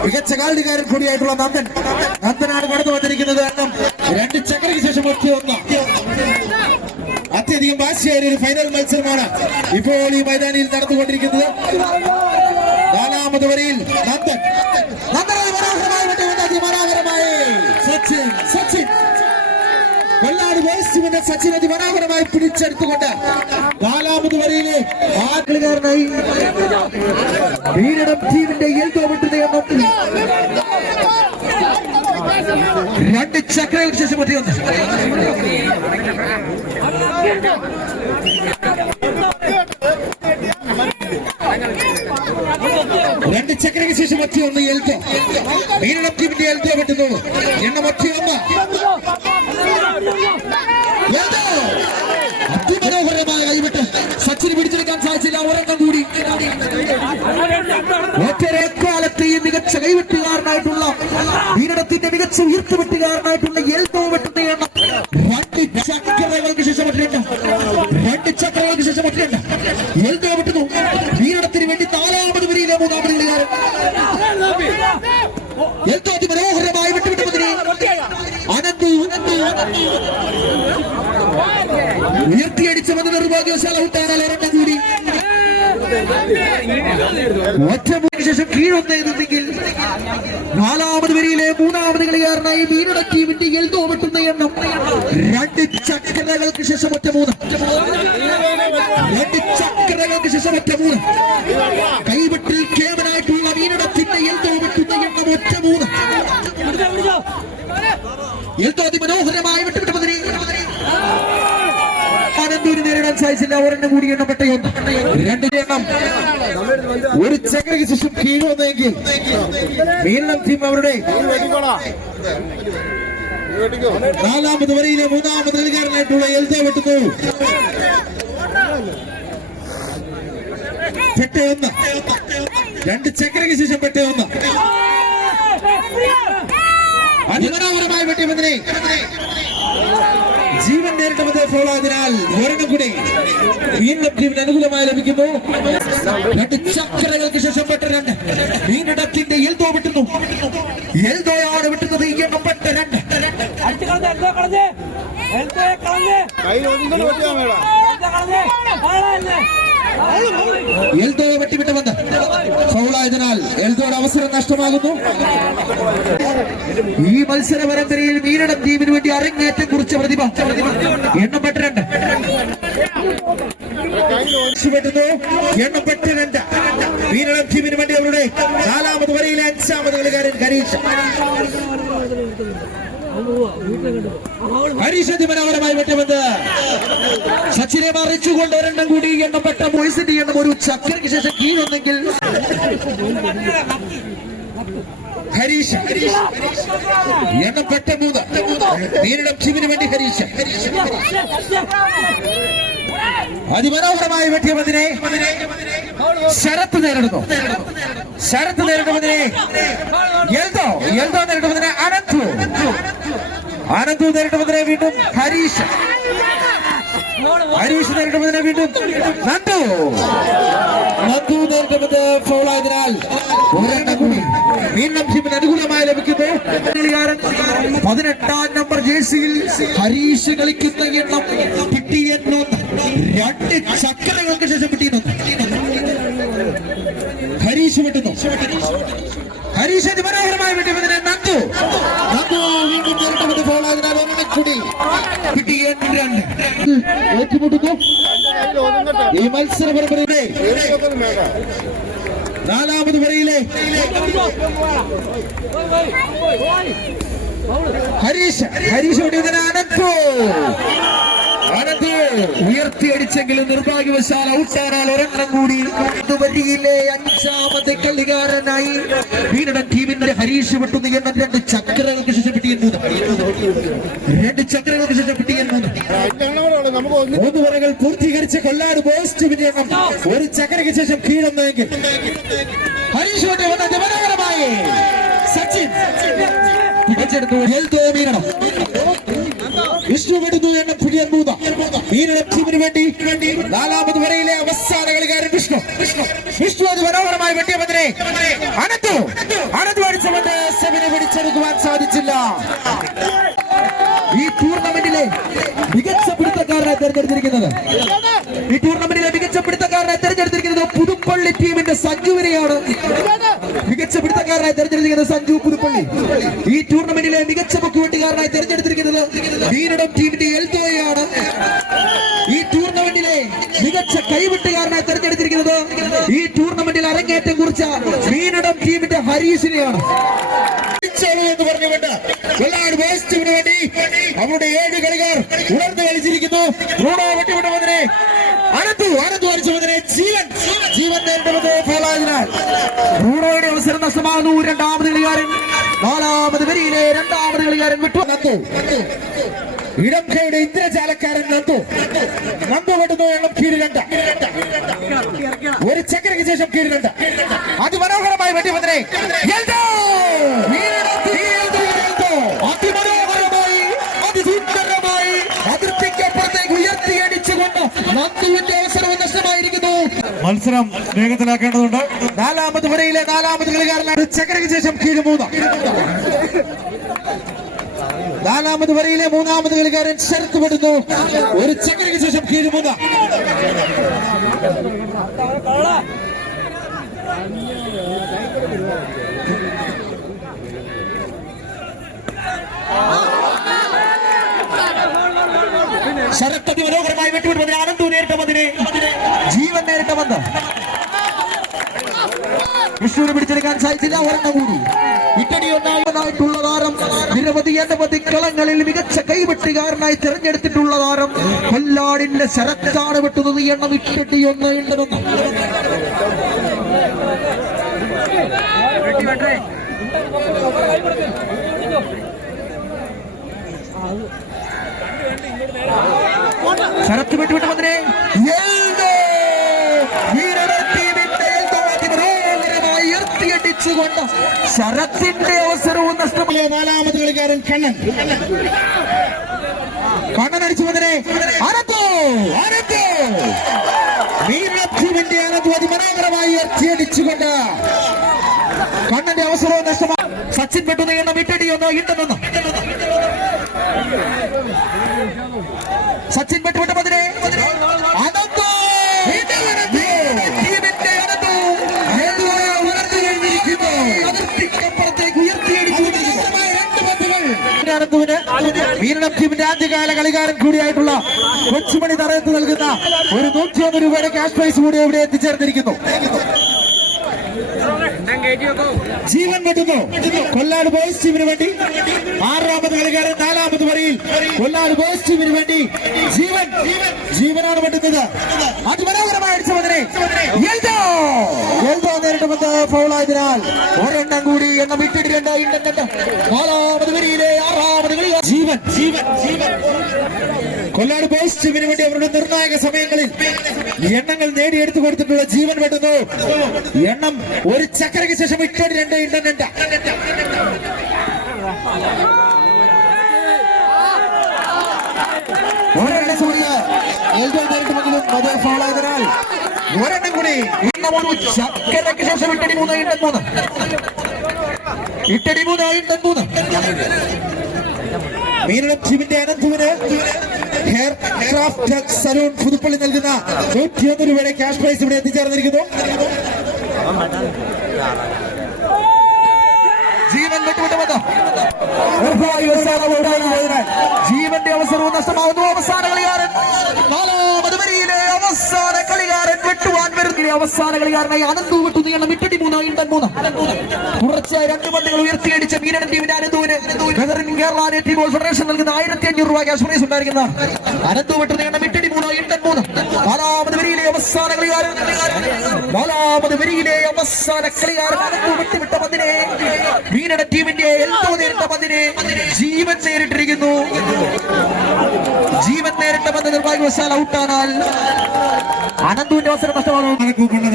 മികച്ച കാലുകാരൻ കൂടിയായിട്ടുള്ള നന്ദനാണ് കടന്നു വന്നിരിക്കുന്നത്. കാരണം 2 ചക്രയ്ക്ക് ശേഷം 1. അത്യധികം വാശിയായ ഒരു ഫൈനൽ മത്സരമാണ് ഇപ്പോൾ ഈ മൈതാനിയിൽ നടന്നുകൊണ്ടിരിക്കുന്നത്. 4ാമത് വരിയിൽ നന്ദൻ അതിമനോഹരമായി സച്ചിൻ കൊല്ലാട് ബോയ്സിന്റെ സച്ചിൻ അതിമനോഹരമായി പിടിച്ചെടുത്തുകൊണ്ട് 4ാമത് വരിയിലെ ആ കളിക്കാരനായി മീനടം ടീമിന്റെ എൽദോ വെട്ടുന്ന എണ്ണം 2 ചക്രയ്ക്ക് ശേഷം 1. രണ്ട് ചക്രയ്ക്ക് ശേഷം 1 എൽദോ മീനടം ടീമിന്റെ എൽദോ വെട്ടുന്നു എണ്ണം 1. അതിമനോഹരമായ കൈവിട്ട് സച്ചിന് പിടിച്ചെടുക്കാൻ സാധിച്ചില്ല. ഒരെണ്ണം കൂടി ഒറ്റരക്കാലത്ത് ഈ മികച്ച കൈവെട്ടുകാരനായിട്ടുള്ള മീനടത്തിന്റെ മികച്ച ഉയർത്തുവെട്ടുകാരനായിട്ടുള്ള എൽദോ വെട്ടുന്ന എണ്ണം 2 ചക്രകൾക്ക് ശേഷം 2. 2 ചക്രകൾക്ക് ശേഷം 1. എൽദോ വെട്ടുന്നു മീനടത്തിന് വേണ്ടി 4ാമത് വരിയിലെ 3ാമത് കളിക്കാരൻ എൽദോ അതിമനോഹരമായി വിട്ടുവിട്ടതിനെ അനന്തു ഉയർത്തിയടിച്ച വന്ന നിർഭാഗ്യവശാല ഔട്ടാണ്. ഒരെണ്ണം കൂടി ഒറ്റയ്ക്ക് ശേഷം കീഴൊന്നെങ്കിൽ 4ാമത് വരിയിലെ 3ാമത് കളിക്കാരനായി മീനട ടീമിന്റെ എൽദോ വെട്ടുന്ന എണ്ണം 2 ചക്രകൾക്ക് ശേഷം 3. 2 ചക്രകൾക്ക് ശേഷം 3. കൈവെട്ടിൽ കേവനായിട്ടുള്ള മീനടത്തിന്റെ എൽദോ വെട്ടുന്ന എണ്ണം 3. എൽദോ അതിമനോഹരമായി വിട്ടുവിട്ടതിനെ ആനന്ദൂരി നേരിടാൻ സാധിക്കും. സാധിച്ചില്ല. ഒരെണ്ണം കൂടി എണ്ണപ്പെട്ട ഒന്ന്, രണ്ടിന്റെ എണ്ണം. ഒരു ചക്രയ്ക്ക് ശേഷം കീഴ് വന്നെങ്കിൽ മീനം ടീം അവരുടെ നാലാമത് വരയിലെ മൂന്നാമത് കളിക്കാരനായിട്ടുള്ള എൽദോ വെട്ടുന്നു. പെട്ട ഒന്ന്, രണ്ട് ചക്രയ്ക്ക് ശേഷം പെട്ട ഒന്ന്. അതിമനോഹരമായി വെട്ടിയതിനെ ജീവൻ നേരിട്ടത് ഫോളായതിനാൽ ഒരെണ്ണം കൂടി വീണ്ടും ടീമിന് അനുകൂലമായി ലഭിക്കുന്നു. രണ്ട് ചക്രകൾക്ക് ശേഷം പെട്ട രണ്ട് വീണ്ടിടത്തിന്റെ എൽദോ വെട്ടുന്നു. എൽദോയാണ് വെട്ടുന്നത്. ഈ എണ്ണം പെട്ട രണ്ട്. എൽദോയെ വെട്ടിവിട്ട വന്ന് ഫൗളായതിനാൽ എൽദോയുടെ അവസരം നഷ്ടമാകുന്നു. ഈ മത്സര പരമ്പരയിൽ വീരടം ടീമിന് വേണ്ടി അരങ്ങേറ്റം കുറിച്ച പ്രതിഭ എണ്ണപ്പെട്ട രണ്ട് വെട്ടുന്നു. എണ്ണപ്പെട്ട രണ്ട് വീരടം ടീമിന് വേണ്ടി അവരുടെ നാലാമത് വരയിലെ അഞ്ചാമത് കളിക്കാരൻ ഹരീഷ് അതിമനോഹരമായി വെട്ടുമെന്ന് സച്ചിനെ മറിച്ചുകൊണ്ട് ഒരെണ്ണം കൂടി എണ്ണപ്പെട്ട ബോയ്സിന്റെ എണ്ണം ഒരു ചക്രയ്ക്ക് ശേഷം കീഴൊന്നെങ്കിൽ ഹരീഷ് എണ്ണപ്പെട്ട മൂന്ന് വീരടം ടീമിന് വേണ്ടി ഹരീഷ് അതിമനോഹരമായി വെട്ടിയതിനെ ശരത്ത് നേരിടുന്നു. ശരത്ത് നേരിടുന്നതിനെ എൽദോ നേരിടുന്നതിനെ അനന്തു നേരിടുന്നതിനെ വീണ്ടും ഹരീഷ് നേരിടുന്നതിനെ വീണ്ടും നന്ദു നേരിടുന്നത് ഫൗളായതിനാൽ ഒരെണ്ണം കൂടി വീണ്ടും ടീമിന് അനുകൂലമായി ലഭിക്കുന്നു. 18 നമ്പർ ജേഴ്സിയിൽ ഹരീഷ് കളിക്കുന്ന എണ്ണം കിട്ടിയെന്നു രണ്ട് ചക്രങ്ങൾക്ക് ശേഷം കിട്ടിയെന്നു ഹരീഷ് വെട്ടുന്നു. ഹരീഷ് അതിമനോഹരമായി വെട്ടിയതിനെ നന്ദു വീണ്ടും നേരിട്ടത് ഫൗളായതിനാൽ ഒരെണ്ണം കൂടി കിട്ടിയ രണ്ട് ഏറ്റുമുട്ടുന്നു. ഈ മത്സര പരമ്പരയുടെ നാലാമത് വരയിലെ ഹരീഷ് വെട്ടിയതിന് അനന്തു ഉയർത്തിയടിച്ചെങ്കിലും നിർഭാഗ്യവശാൽ ഔട്ടാനാൽ ഒരെണ്ണം കൂടി വരിയിലെ അഞ്ചാമത്തെ കളിക്കാരനായി വീരടൻ ടീമിന്റെ ഹരീഷ് വെട്ടുന്ന എണ്ണം രണ്ട് ചക്രകൾക്ക് ശേഷം പിടിയുന്നു. മൂന്ന് വരകൾ പൂർത്തീകരിച്ച കൊല്ലാട് ബോയ്സ് ടീമിന്റെ എണ്ണം ഒരു ചക്രയ്ക്ക് ശേഷം കീഴൊന്നെങ്കിൽ ഹരീഷ് വെട്ടി വന്ന മനോഹരമായി സച്ചിൻ പിടിച്ചെടുത്തു. വീരണം വിഷ്ണു വെടുന്നു എണ്ണം പിടിയൻ മൂന്ന് വീരടം ടീമിന് വേണ്ടി നാലാമത് വരയിലെ അവസാന കളിക്കാരൻ വിഷ്ണു അത് മനോഹരമായി വെട്ടിയതിനെ അനന്തു അടിച്ചുകൊണ്ട് സെമിനെ പിടിച്ചെടുക്കുവാൻ സാധിച്ചില്ല. ഈ ടൂർണമെന്റിലെ മികച്ച പിടുത്തക്കാരനെ തെരഞ്ഞെടുത്തിരിക്കുന്നത് പുതുപ്പള്ളി ടീമിന്റെ സഞ്ജുവിനെയാണ്. മികച്ച പിടുത്തക്കാരനായി തെരഞ്ഞെടുത്തിരിക്കുന്നത് സഞ്ജു പുതുപ്പള്ളി. ഈ ടൂർണമെന്റിലെ മികച്ച പൊക്കുവെട്ടുകാരനായി തെരഞ്ഞെടുത്തിരിക്കുന്നത് വീരടം ടീമിന്റെ എൽദോയാണ്. ഈ ടൂർണമെന്റിലെ മികച്ച കൈവിട്ടുകാരനായി തെരഞ്ഞെടുത്തിരിക്കുന്നത് ഈ ടൂർണമെന്റിൽ അരങ്ങേറ്റം കുറിച്ച വീരടം ടീമിന്റെ ഹരീഷിനെയാണ്. എന്ന് പറഞ്ഞുകൊണ്ട് കൊല്ലാട് ബോയ്സ് ടീമിന് വേണ്ടി അവരുടെ 7 കളിക്കാർ ഉണർന്നു കളിച്ചിരിക്കുന്നു. റൂണോ വെട്ടിവിട്ടതിനെ അനന്തു അടിച്ചതിനെ ജീവൻ നേരിടുന്നത് ഫൗളായതിനാൽ റൂണോയുടെ അവസരം നഷ്ടമാകുന്നു. രണ്ടാമത് കളിക്കാരൻ നാലാമത് വരിയിലെ രണ്ടാമത് കളിക്കാരൻ വിട്ടു. ഇടംകയുടെ ഇന്ദ്രജാലക്കാരൻ നന്ദു വെട്ടുന്നു എണ്ണം കീഴിലുണ്ട്. ഒരു ചക്രയ്ക്ക് ശേഷം കീഴിലുണ്ട്. അതിമനോഹരമായി വെട്ടിയതിനെ അതിമനോഹരമായി അതിസുന്ദരമായി അതിർത്തിക്കപ്പുറത്തേക്ക് ഉയർത്തിയടിച്ചുകൊണ്ട് നന്ദുവിന്റെ അവസരവും നഷ്ടമായിരിക്കുന്നു. മത്സരം വേഗത്തിലാക്കേണ്ടതുണ്ട്. നാലാമത് വരയിലെ നാലാമത് കളിക്കാരനാണ്. ചക്രയ്ക്ക് ശേഷം കീഴ് മൂന്ന്. നാലാമത് വരയിലെ മൂന്നാമത് കളിക്കാരൻ ശരത്ത് പെടുന്നു. ഒരു ചക്രയ്ക്ക് ശേഷം കീഴ് മൂന്ന്. ശരത്ത് മനോഹരമായി വെട്ടുവിടുന്നതിന് അനന്തു നേരിട്ടതിനെ ജീവൻ നേരിട്ടവന്ന് വിഷ്ണുവിനെ പിടിച്ചെടുക്കാൻ സാധിച്ചില്ല. ഒരെണ്ണം കൂടി ഇറ്റടി ഒന്നായിട്ടുള്ള താരം അനവധി കളങ്ങളിൽ മികച്ച കൈവെട്ടുകാരനായി തിരഞ്ഞെടുത്തിട്ടുള്ള താരം കൊല്ലാടിന്റെ ശരത്താണ് വെട്ടുന്നത്. എണ്ണം 21 ഉണ്ടെന്ന്. ശരത്ത് വിട്ടുവിട്ട് വന്നേ കൊണ്ട് ശരത്തിന്റെ അവസരവും നഷ്ടമായ 4ാമത് കളിക്കാരൻ കണ്ണൻ അടിച്ചു വന്നേ മീനത്തിന്റെ അതിമനോഹരമായി ഉയർത്തിയടിച്ചുകൊണ്ട് കണ്ണന്റെ അവസരവും നഷ്ടമായി. സച്ചിൻ പെട്ടുന്ന എണ്ണം ഇട്ടടിയൊന്നോ ഇണ്ടെന്നോ സച്ചിൻ പെട്ടുവിട്ട് വന്നേ വീരണം ടീമിന്റെ ആദ്യകാല കളിക്കാരൻ കൂടിയായിട്ടുള്ള കൊച്ചുമണി തറയത്ത് നൽകുന്ന ഒരു 101 രൂപയുടെ ക്യാഷ് പ്രൈസ് കൂടി ഇവിടെ എത്തിച്ചേർന്നിരിക്കുന്നു. ജീവൻ വെട്ടുന്നു കൊല്ലാട് ബോയ്സ് ടീമിന് വേണ്ടി. 6ാമത് കളിക്കാരൻ 4ാമത് വരിയിൽ കൊല്ലാട് ബോയ്സ് ടീമിന് വേണ്ടി ജീവനാണ് വെട്ടുന്നത്. അതിമനോഹരമായി അടിച്ചു വന്നേ നേരിട്ടുമെന്ന് ഫൗളായതിനാൽ ഒരെണ്ണം കൂടി എണ്ണം ഇട്ടിട്ടുണ്ട്. 4ാമത് വരിയിലെ 6ാമത് കളി ജീവൻ കൊല്ലാട് ബോയ്സ് ടീമിന് വേണ്ടി അവരുടെ നിർണായക സമയങ്ങളിൽ എണ്ണങ്ങൾ നേടിയെടുത്തു കൊടുത്തിട്ടുള്ള ജീവൻ വെട്ടുന്നു. എണ്ണം ഒരു ചക്കരയ്ക്ക് ശേഷം 22 ഇണ്ടെന്നുണ്ട്. ഒരെണ്ണം കൂടി ഫൗളായതിനാൽ ഒരെണ്ണം കൂടി ഒരു ചക്കരയ്ക്ക് ശേഷം 23 ഇണ്ടെന്ന്. മീനം ടീമിന്റെ അനന്തുവിന് ഹെയർ ക്രാഫ്റ്റ് സലൂൺ പുതുപ്പള്ളി നൽകുന്ന 101 രൂപയുടെ ക്യാഷ് പ്രൈസ് ഇവിടെ എത്തിച്ചേർന്നിരിക്കുന്നു. ജീവൻ വിട്ടുവിട്ടുമെന്ന് ജീവന്റെ അവസരവും നഷ്ടമാകുന്നു. അവസാന കളിക്കാരൻ 4ാമത് വരിയിലെ അവസാന കളിക്കാരൻ വെട്ടുവാൻ വരുന്ന അവസാന കളിക്കാരനായി അനന്തു വെട്ടുന്ന എണ്ണം 23 തുടർച്ചയായി 2 പന്തുകൾ ഉയർത്തിയടിച്ച മീനൻ ടീമിന്റെ അനന്തുവിന് കേരള നെറ്റ്ബോൾ ഫെഡറേഷൻ നൽകുന്ന 1500 രൂപ ക്യാഷ് പ്രൈസ് ഉണ്ടായിരിക്കുന്ന അനന്തു വെട്ടുന്ന എണ്ണം 23 4ാമത് വരിയിലെ അവസാന കളിക്കാരൻ അനന്തു വിട്ടുവിട്ട പന്തിനെ മീനൻ ടീമിന്റെ എൽദോ നേരിട്ട പന്തിനെ ജീവൻ നേരിട്ടിരിക്കുന്നു. ജീവൻ നേരിട്ട പന്ത് നിർഭാഗ്യവശാൽ ഔട്ടാനാൽ അനന്തുവിന്റെ അവസരം നഷ്ടമാണ്.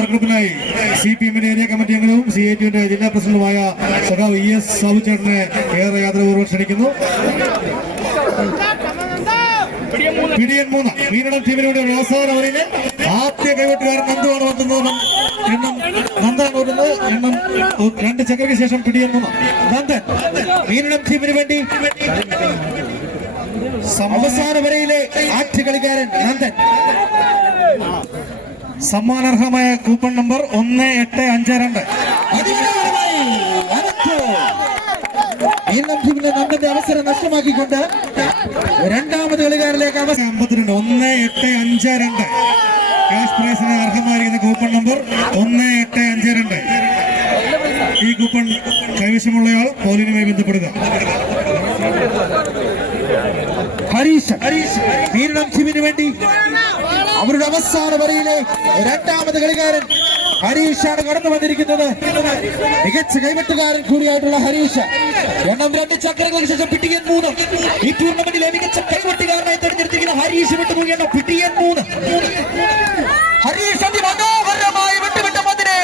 ഗ്രൂപ്പിനായി CPM-ന്റെ ഏരിയ കമ്മിറ്റി അംഗവും CIT-ന്റെ ജില്ലാ പ്രസിഡന്റുമായ സഖാവ് ES സാബുചേട്ടനെ ഏറെ യാത്രപൂർവ്വം ക്ഷണിക്കുന്നു. പിടിയൻ 3 മീനടം ടീമിലൂടെ അവസാന ഓവറിലെ ആദ്യ കൈവെട്ടുകാരൻ നന്ദുവാണ് വന്നത്. എണ്ണം നന്ദാണ് ഓടുന്നത്. എണ്ണം 2 ചക്കരയ്ക്ക് ശേഷം പിടിയൻ 3 നന്ദൻ മീനടം ടീമിന് വേണ്ടി അവസാന വരയിലെ ആദ്യ കളിക്കാരൻ നന്ദൻ. സമ്മാനാർഹമായ കൂപ്പൺ നമ്പർ 1852. നന്ദന്റെ അവസരം നഷ്ടമാക്കിക്കൊണ്ട് 2ാമത് കളിക്കാരിലേക്ക് 1852 ക്യാഷ് പ്രൈസിന് അർഹമായിരിക്കുന്ന കൂപ്പൺ നമ്പർ 1852. ഈ കൂപ്പൺ കൈവശമുള്ളയാൾ പോലിനുമായി ബന്ധപ്പെടുക. ഹരീഷ് മീനം ടീമിന് വേണ്ടി അവരുടെ അവസാന വരയിലെ 2ാമത് കളിക്കാരൻ ഹരീഷാണ് കടന്നു വന്നിരിക്കുന്നത്. മികച്ച കൈവെട്ടുകാരൻ കൂടിയായിട്ടുള്ള ഹരീഷ് എണ്ണം 2 ചക്രങ്ങൾക്ക് ശേഷം പിടിയൻ 3 ഈ ടൂർണമെന്റിലെ മികച്ച കൈവെട്ടുകാരനായി തെരഞ്ഞെടുത്തിരിക്കുന്ന ഹരീഷ് വിട്ടുപോയാണ് പിടിയൻ 3. ഹരീഷ് അതിമനോഹരമായി വിട്ടുവിട്ട പന്തിനെ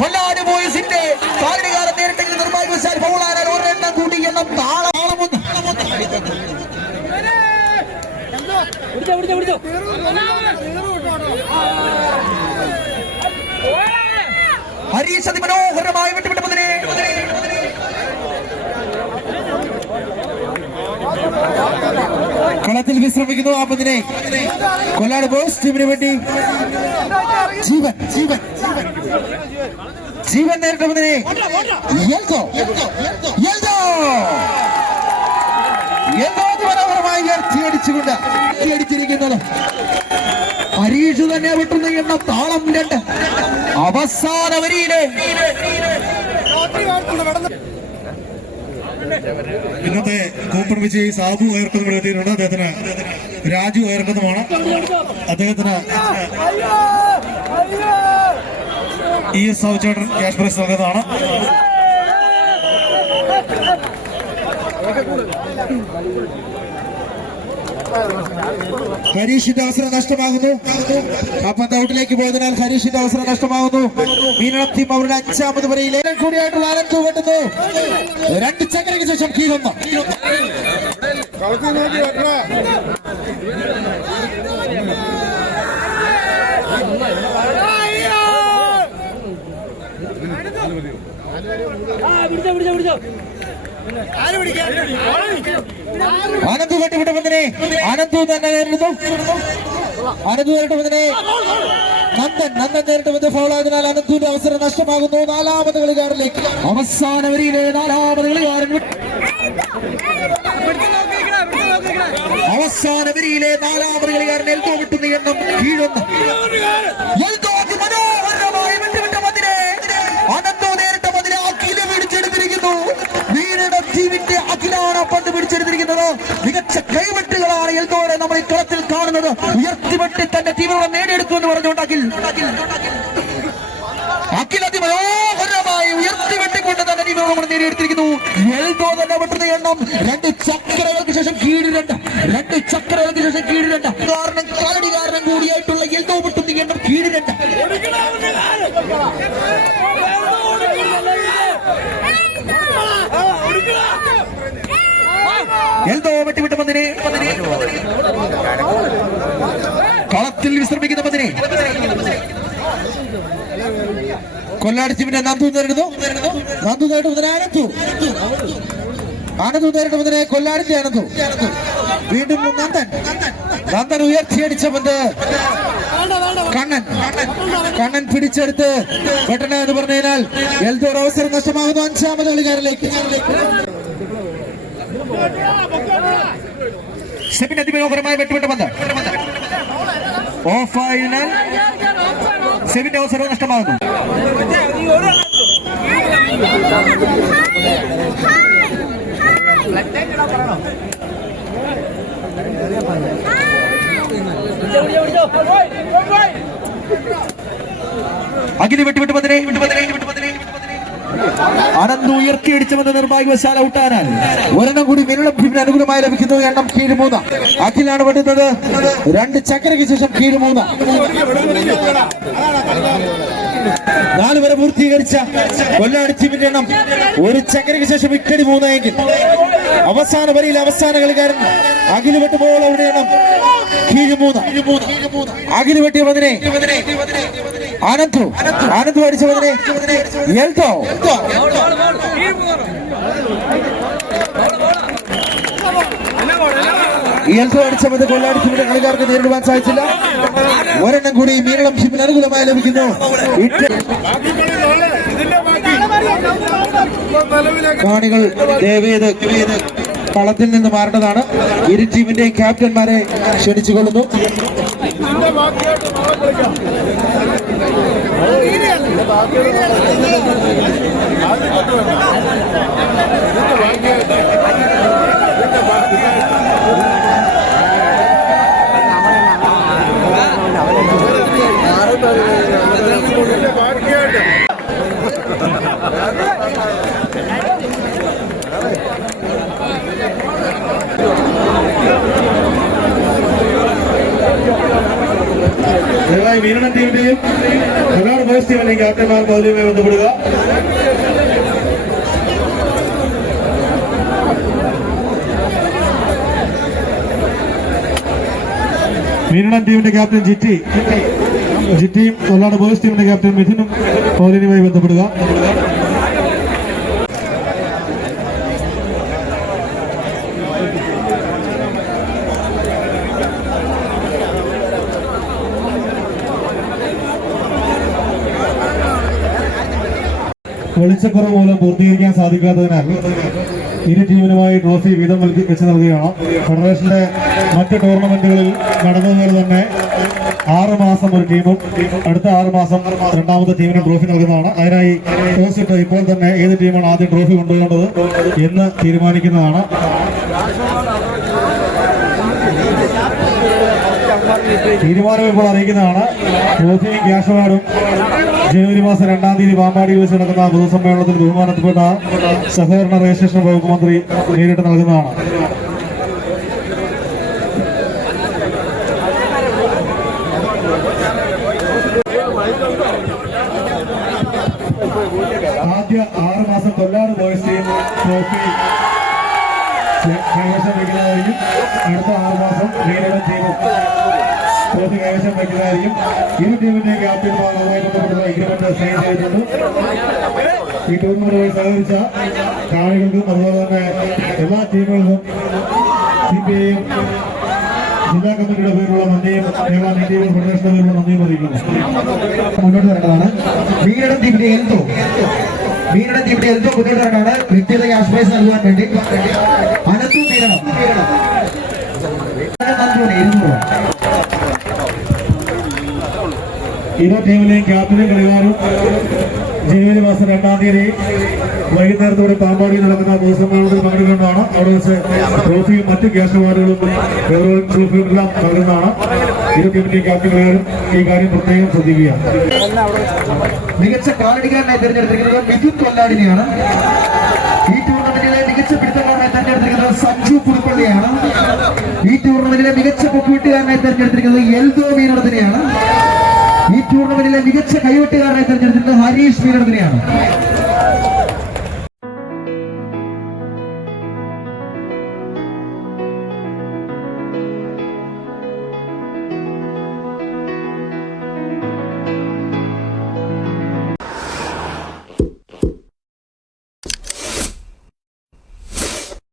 കൊല്ലാട് ബോയ്സിന്റെ കാരണക്കാരൻ നേരിട്ടെങ്കിൽ നിർഭാഗ്യവശാൽ ഫൗളായാൽ ഒരെണ്ണം കൂടി എണ്ണം താളമൊന്ന് ഹരീഷ് അതിമനോഹരമായി വിട്ടുവിട്ട പന്തിനെ കളത്തിൽ വിശ്രമിക്കുന്നു. ആ പന്തിനെ കൊല്ലാട് ബോയ്സ് ടീമിന് വേണ്ടി ജീവൻ നേരിട്ട പന്തിനെ മനോഹരമായി ഉയർത്തിയടിച്ചുകൊണ്ട് അടിച്ചിരിക്കുന്നത് ഹരീഷ് തന്നെ വിട്ടുന്ന എണ്ണം താളം 2 അവസാന വരിയിലെ ഇന്നത്തെ കൂപ്പൺ വിജയി സാബു ഉയർക്കുന്നു ഇവിടെ എത്തിയിട്ടുണ്ട്. അദ്ദേഹത്തിന് രാജു ഉയർക്കുന്നതുമാണ്. അദ്ദേഹത്തിന് ES സൗചേട്ടൻ ക്യാഷ് പ്രൈസ് നൽകുന്നതാണ്. ഹരീഷിന്റെ അവസരം നഷ്ടമാകുന്നു. ആ പന്ത് ഔട്ടിലേക്ക് പോയതിനാൽ ഹരീഷിന്റെ അവസരം നഷ്ടമാകുന്നു. മീനളം ടീം അവരുടെ 5ാമത് വരയിലെ കൂടിയായിട്ടുള്ള ആനന്ദ് വെട്ടുന്നു. 2 ചക്രയ്ക്ക് ശേഷം കീഴൊന്ന്. ആനന്ദ് വെട്ടിവിട്ട പന്തിനെ ആനന്ദ് തന്നെ നേരിടുന്നു. ആനന്ദ് നേരിട്ട പന്തിനെ നന്ദൻ നേരിട്ട പന്ത് ഫൗൾ ആയതിനാൽ അനന്തുവിന്റെ അവസരം നഷ്ടമാകുന്നു. 4ാമത് കളിക്കാരനിലേക്ക് അവസാന വരിയിലെ 4ാമത് കളിക്കാരൻ എൽദോ വിട്ടുന്ന എണ്ണം കീഴൊന്ന്. എൽദോ മനോഹരമായി വിട്ടുവിട്ട പന്തിനെ അനന്തോ നേരിട്ട പന്തിനെ അഖില പിടിച്ചെടുത്തിരിക്കുന്നു. വീരുടെ ടീമിന്റെ അഖിലാണ് പന്ത് പിടിച്ചെടുത്തിരിക്കുന്നത്. മികച്ച കൈവെട്ടുകളാണ് എൽദോയെ നമ്മൾ ഈ കളത്തിൽ കാണുന്നത്. ഉയർത്തിവെട്ടി തന്റെ ടീമിനോട് നേടിയെടുത്തു എന്ന് പറഞ്ഞുകൊണ്ട് അഖിൽ അതിമനോഹരമായി ഉയർത്തിവെട്ടിക്കൊണ്ട് തന്നെ ടീമിനോട് നമ്മൾ നേടിയെടുത്തിരിക്കുന്നു. എൽദോ തന്നെ വെട്ടുന്ന എണ്ണം 2 ചക്രകൾക്ക് ശേഷം കീഴ് 2 ചക്രകൾക്ക് ശേഷം കീഴ് 2 കാലടികാരണം കൂടിയായിട്ടുള്ള എൽദോ വെട്ടുന്ന എണ്ണം കീഴ് 2. എൽദോ വെട്ടിവിട്ട പന്തിനെ കളത്തിൽ വിശ്രമിക്കുന്ന പന്തിനെ കൊല്ലാടി ടീമിന്റെ നന്ദു നേരിടുന്നു. നന്ദു നേരിടുന്നതിനെ ആനന്ദു നേരിടുന്നതിനെ കൊല്ലാടിന്റെ ആനന്ദു. വീണ്ടും നന്ദൻ ഉയർത്തിയടിച്ച പന്ത് കണ്ണൻ പിടിച്ചെടുത്ത് വെട്ടണ എന്ന് പറഞ്ഞു കഴിഞ്ഞാൽ എൽദോ അവസരം നഷ്ടമാകുന്നു. 5ാമത് കളിക്കാരിലേക്ക് സെബിൻ അതിമനോഹരമായി വെട്ടുവിട്ട പന്ത് ഓഫായതിനാൽ സെബിന്റെ അവസരം നഷ്ടമാകുന്നു. അഖില് വെട്ടിവിട്ട് പന്തിനെ അനന്ത് ഉയർത്തിയടിച്ച പന്ത് നിർഭാഗ്യവശാൽ ഔട്ടാനാൽ ഒരെണ്ണം കൂടി മീനളം ടീമിന് അനുകൂലമായി ലഭിക്കുന്നു. എണ്ണം കീഴ് 3. അഖിലാണ് വെട്ടുന്നത്. 2 ചക്രയ്ക്ക് ശേഷം കീഴ് 3. 4 വരെ പൂർത്തീകരിച്ച കൊല്ലാടി ടീമിന്റെ എണ്ണം 1 ചക്രയ്ക്ക് ശേഷം ഇക്കടി 3 എങ്കിൽ അവസാന വരിയിൽ അവസാന കളിക്കാരൻ അഖില് വെട്ടുമ്പോൾ അവിടെ എണ്ണം കീഴ് 3. അഖില് വെട്ടിയ പന്തിനെ ആനന്ദ് അടിച്ച പന്തിനെ എൽദോ അടിച്ച പന്ത് കൊല്ലാടി ടീമിന്റെ കളിക്കാർക്ക് നേരിടുവാൻ സാധിച്ചില്ല. ഒരെണ്ണം കൂടി മീനളം ടീമിന് അനുകൂലമായി ലഭിക്കുന്നു. കാണികൾ ദയവേത് കളത്തിൽ നിന്ന് മാറേണ്ടതാണ്. ഇരു ടീമിന്റെയും ക്യാപ്റ്റന്മാരെ ക്ഷണിച്ചുകൊള്ളുന്നു. ദയവായി മീനളം ടീമിന്റെയും കൊല്ലാട് ബോയ്സ് ടീമിന്റെയും ക്യാപ്റ്റന്മാർ പദവിയുമായി ബന്ധപ്പെടുക. മീനളം ടീമിന്റെ ക്യാപ്റ്റൻ ജിറ്റിയും കൊല്ലാട് ബോയ്സ് ടീമിന്റെ ക്യാപ്റ്റൻ മിഥുനും പൗലിനുമായി ബന്ധപ്പെടുക. വെളിച്ചക്കുറവ് മൂലം പൂർത്തീകരിക്കാൻ സാധിക്കാത്തതിനാൽ ഇരു ടീമിനുമായി ട്രോഫി വീതം വെച്ച് നൽകുകയാണ്. ഫെഡറേഷന്റെ മറ്റ് ടൂർണമെന്റുകളിൽ നടന്നതുപോലെ തന്നെ 6 മാസം ഒരു ടീമും അടുത്ത 6 മാസം രണ്ടാമത്തെ ടീമിന് ട്രോഫി നൽകുന്നതാണ്. അതിനായി ടോസ് ഇട്ട് ഇപ്പോൾ തന്നെ ഏത് ടീമാണ് ആദ്യം ട്രോഫി കൊണ്ടുപോകേണ്ടത് എന്ന് തീരുമാനിക്കുന്നതാണ്. തീരുമാനം ഇപ്പോൾ അറിയിക്കുന്നതാണ്. ട്രോഫിയും ക്യാഷ് അവാർഡും ജനുവരി മാസം 2-ാം തീയതി പാമ്പാടിയിൽ വെച്ച് നടക്കുന്ന പൊതുസമ്മേളനത്തിൽ ബഹുമാനപ്പെട്ട സഹകരണ രജിസ്ട്രേഷൻ വകുപ്പ് മന്ത്രി നേരിട്ട് നൽകുന്നതാണ്. ആദ്യ 6 മാസം കൊല്ലാട് ബോയ്സ് ടീം ട്രോഫി കൈവശം വയ്ക്കുന്നതായിരിക്കും. അടുത്ത 6 മാസം മീനടം ടീമും ട്രോഫി കൈവശം വയ്ക്കുന്നതായിരിക്കും. ഇരു ടീമിന്റെ ക്യാപ്റ്റന്മാരുമായി ബന്ധപ്പെട്ട എഗ്രിമെന്റ് സൈൻ ചെയ്തിട്ടുണ്ട്. ഈ ടൂർണമെന്റുമായി സഹകരിച്ച കാണികൾക്കും അതുപോലെ തന്നെ എല്ലാ ടീമുകൾക്കും CPIയും ജില്ലാ കമ്മിറ്റിയുടെ പേരിലുള്ള നന്ദിയും കേരള നീതിയും ഫെഡറേഷന്റെ പേരിലുള്ള നന്ദിയും അറിയിക്കുന്നു. മുന്നോട്ട് വരേണ്ടതാണ്. മീനടം ടീമിന്റെ എൽദോ മുന്നോട്ട് വരേണ്ടതാണ്. കൃത്യത ക്യാഷ് പ്രൈസ് നൽകുവാൻ വേണ്ടി അനന്തു മീനടം ഇരു ടീമിലെയും ക്യാപ്റ്റനും കളിക്കാരും ജനുവരി മാസം 2-ാം തീയതി വൈകുന്നേരത്തോടെ പാമ്പാടിയിൽ നടക്കുന്ന പൊതുസമ്മേളനത്തിൽ പങ്കെടുക്കുന്നതാണ്. അവിടെ വെച്ച് ട്രോഫിയും മറ്റ് ക്യാഷ് അവാർഡുകളും ട്രോഫിയും എല്ലാം നൽകുന്നതാണ്. ഇരു ടീമിന്റെയും ക്യാപ്റ്റൻ കളിക്കാരും ഈ കാര്യം പ്രത്യേകം ശ്രദ്ധിക്കുക. മികച്ച കാലടിക്കാരനായി തിരഞ്ഞെടുത്തിരിക്കുന്നത് മിഥുൻ കൊല്ലാടിനെയാണ്. ഈ ടൂർണമെന്റിലെ മികച്ച പിടുത്തക്കാരനായി തെരഞ്ഞെടുത്തിരിക്കുന്നത് സഞ്ജു പുതുപ്പള്ളിയാണ്. ഈ ടൂർണമെന്റിലെ മികച്ച പൊക്കുവെട്ടുകാരനായി തെരഞ്ഞെടുത്തിരിക്കുന്നത് എൽദോ മീനടത്തിനെയാണ്. ഈ ടൂർണമെന്റിലെ മികച്ച കൈവെട്ടുകാരനായി തെരഞ്ഞെടുത്തിരിക്കുന്നത് ഹരീഷ് മീനടത്തിനെയാണ്.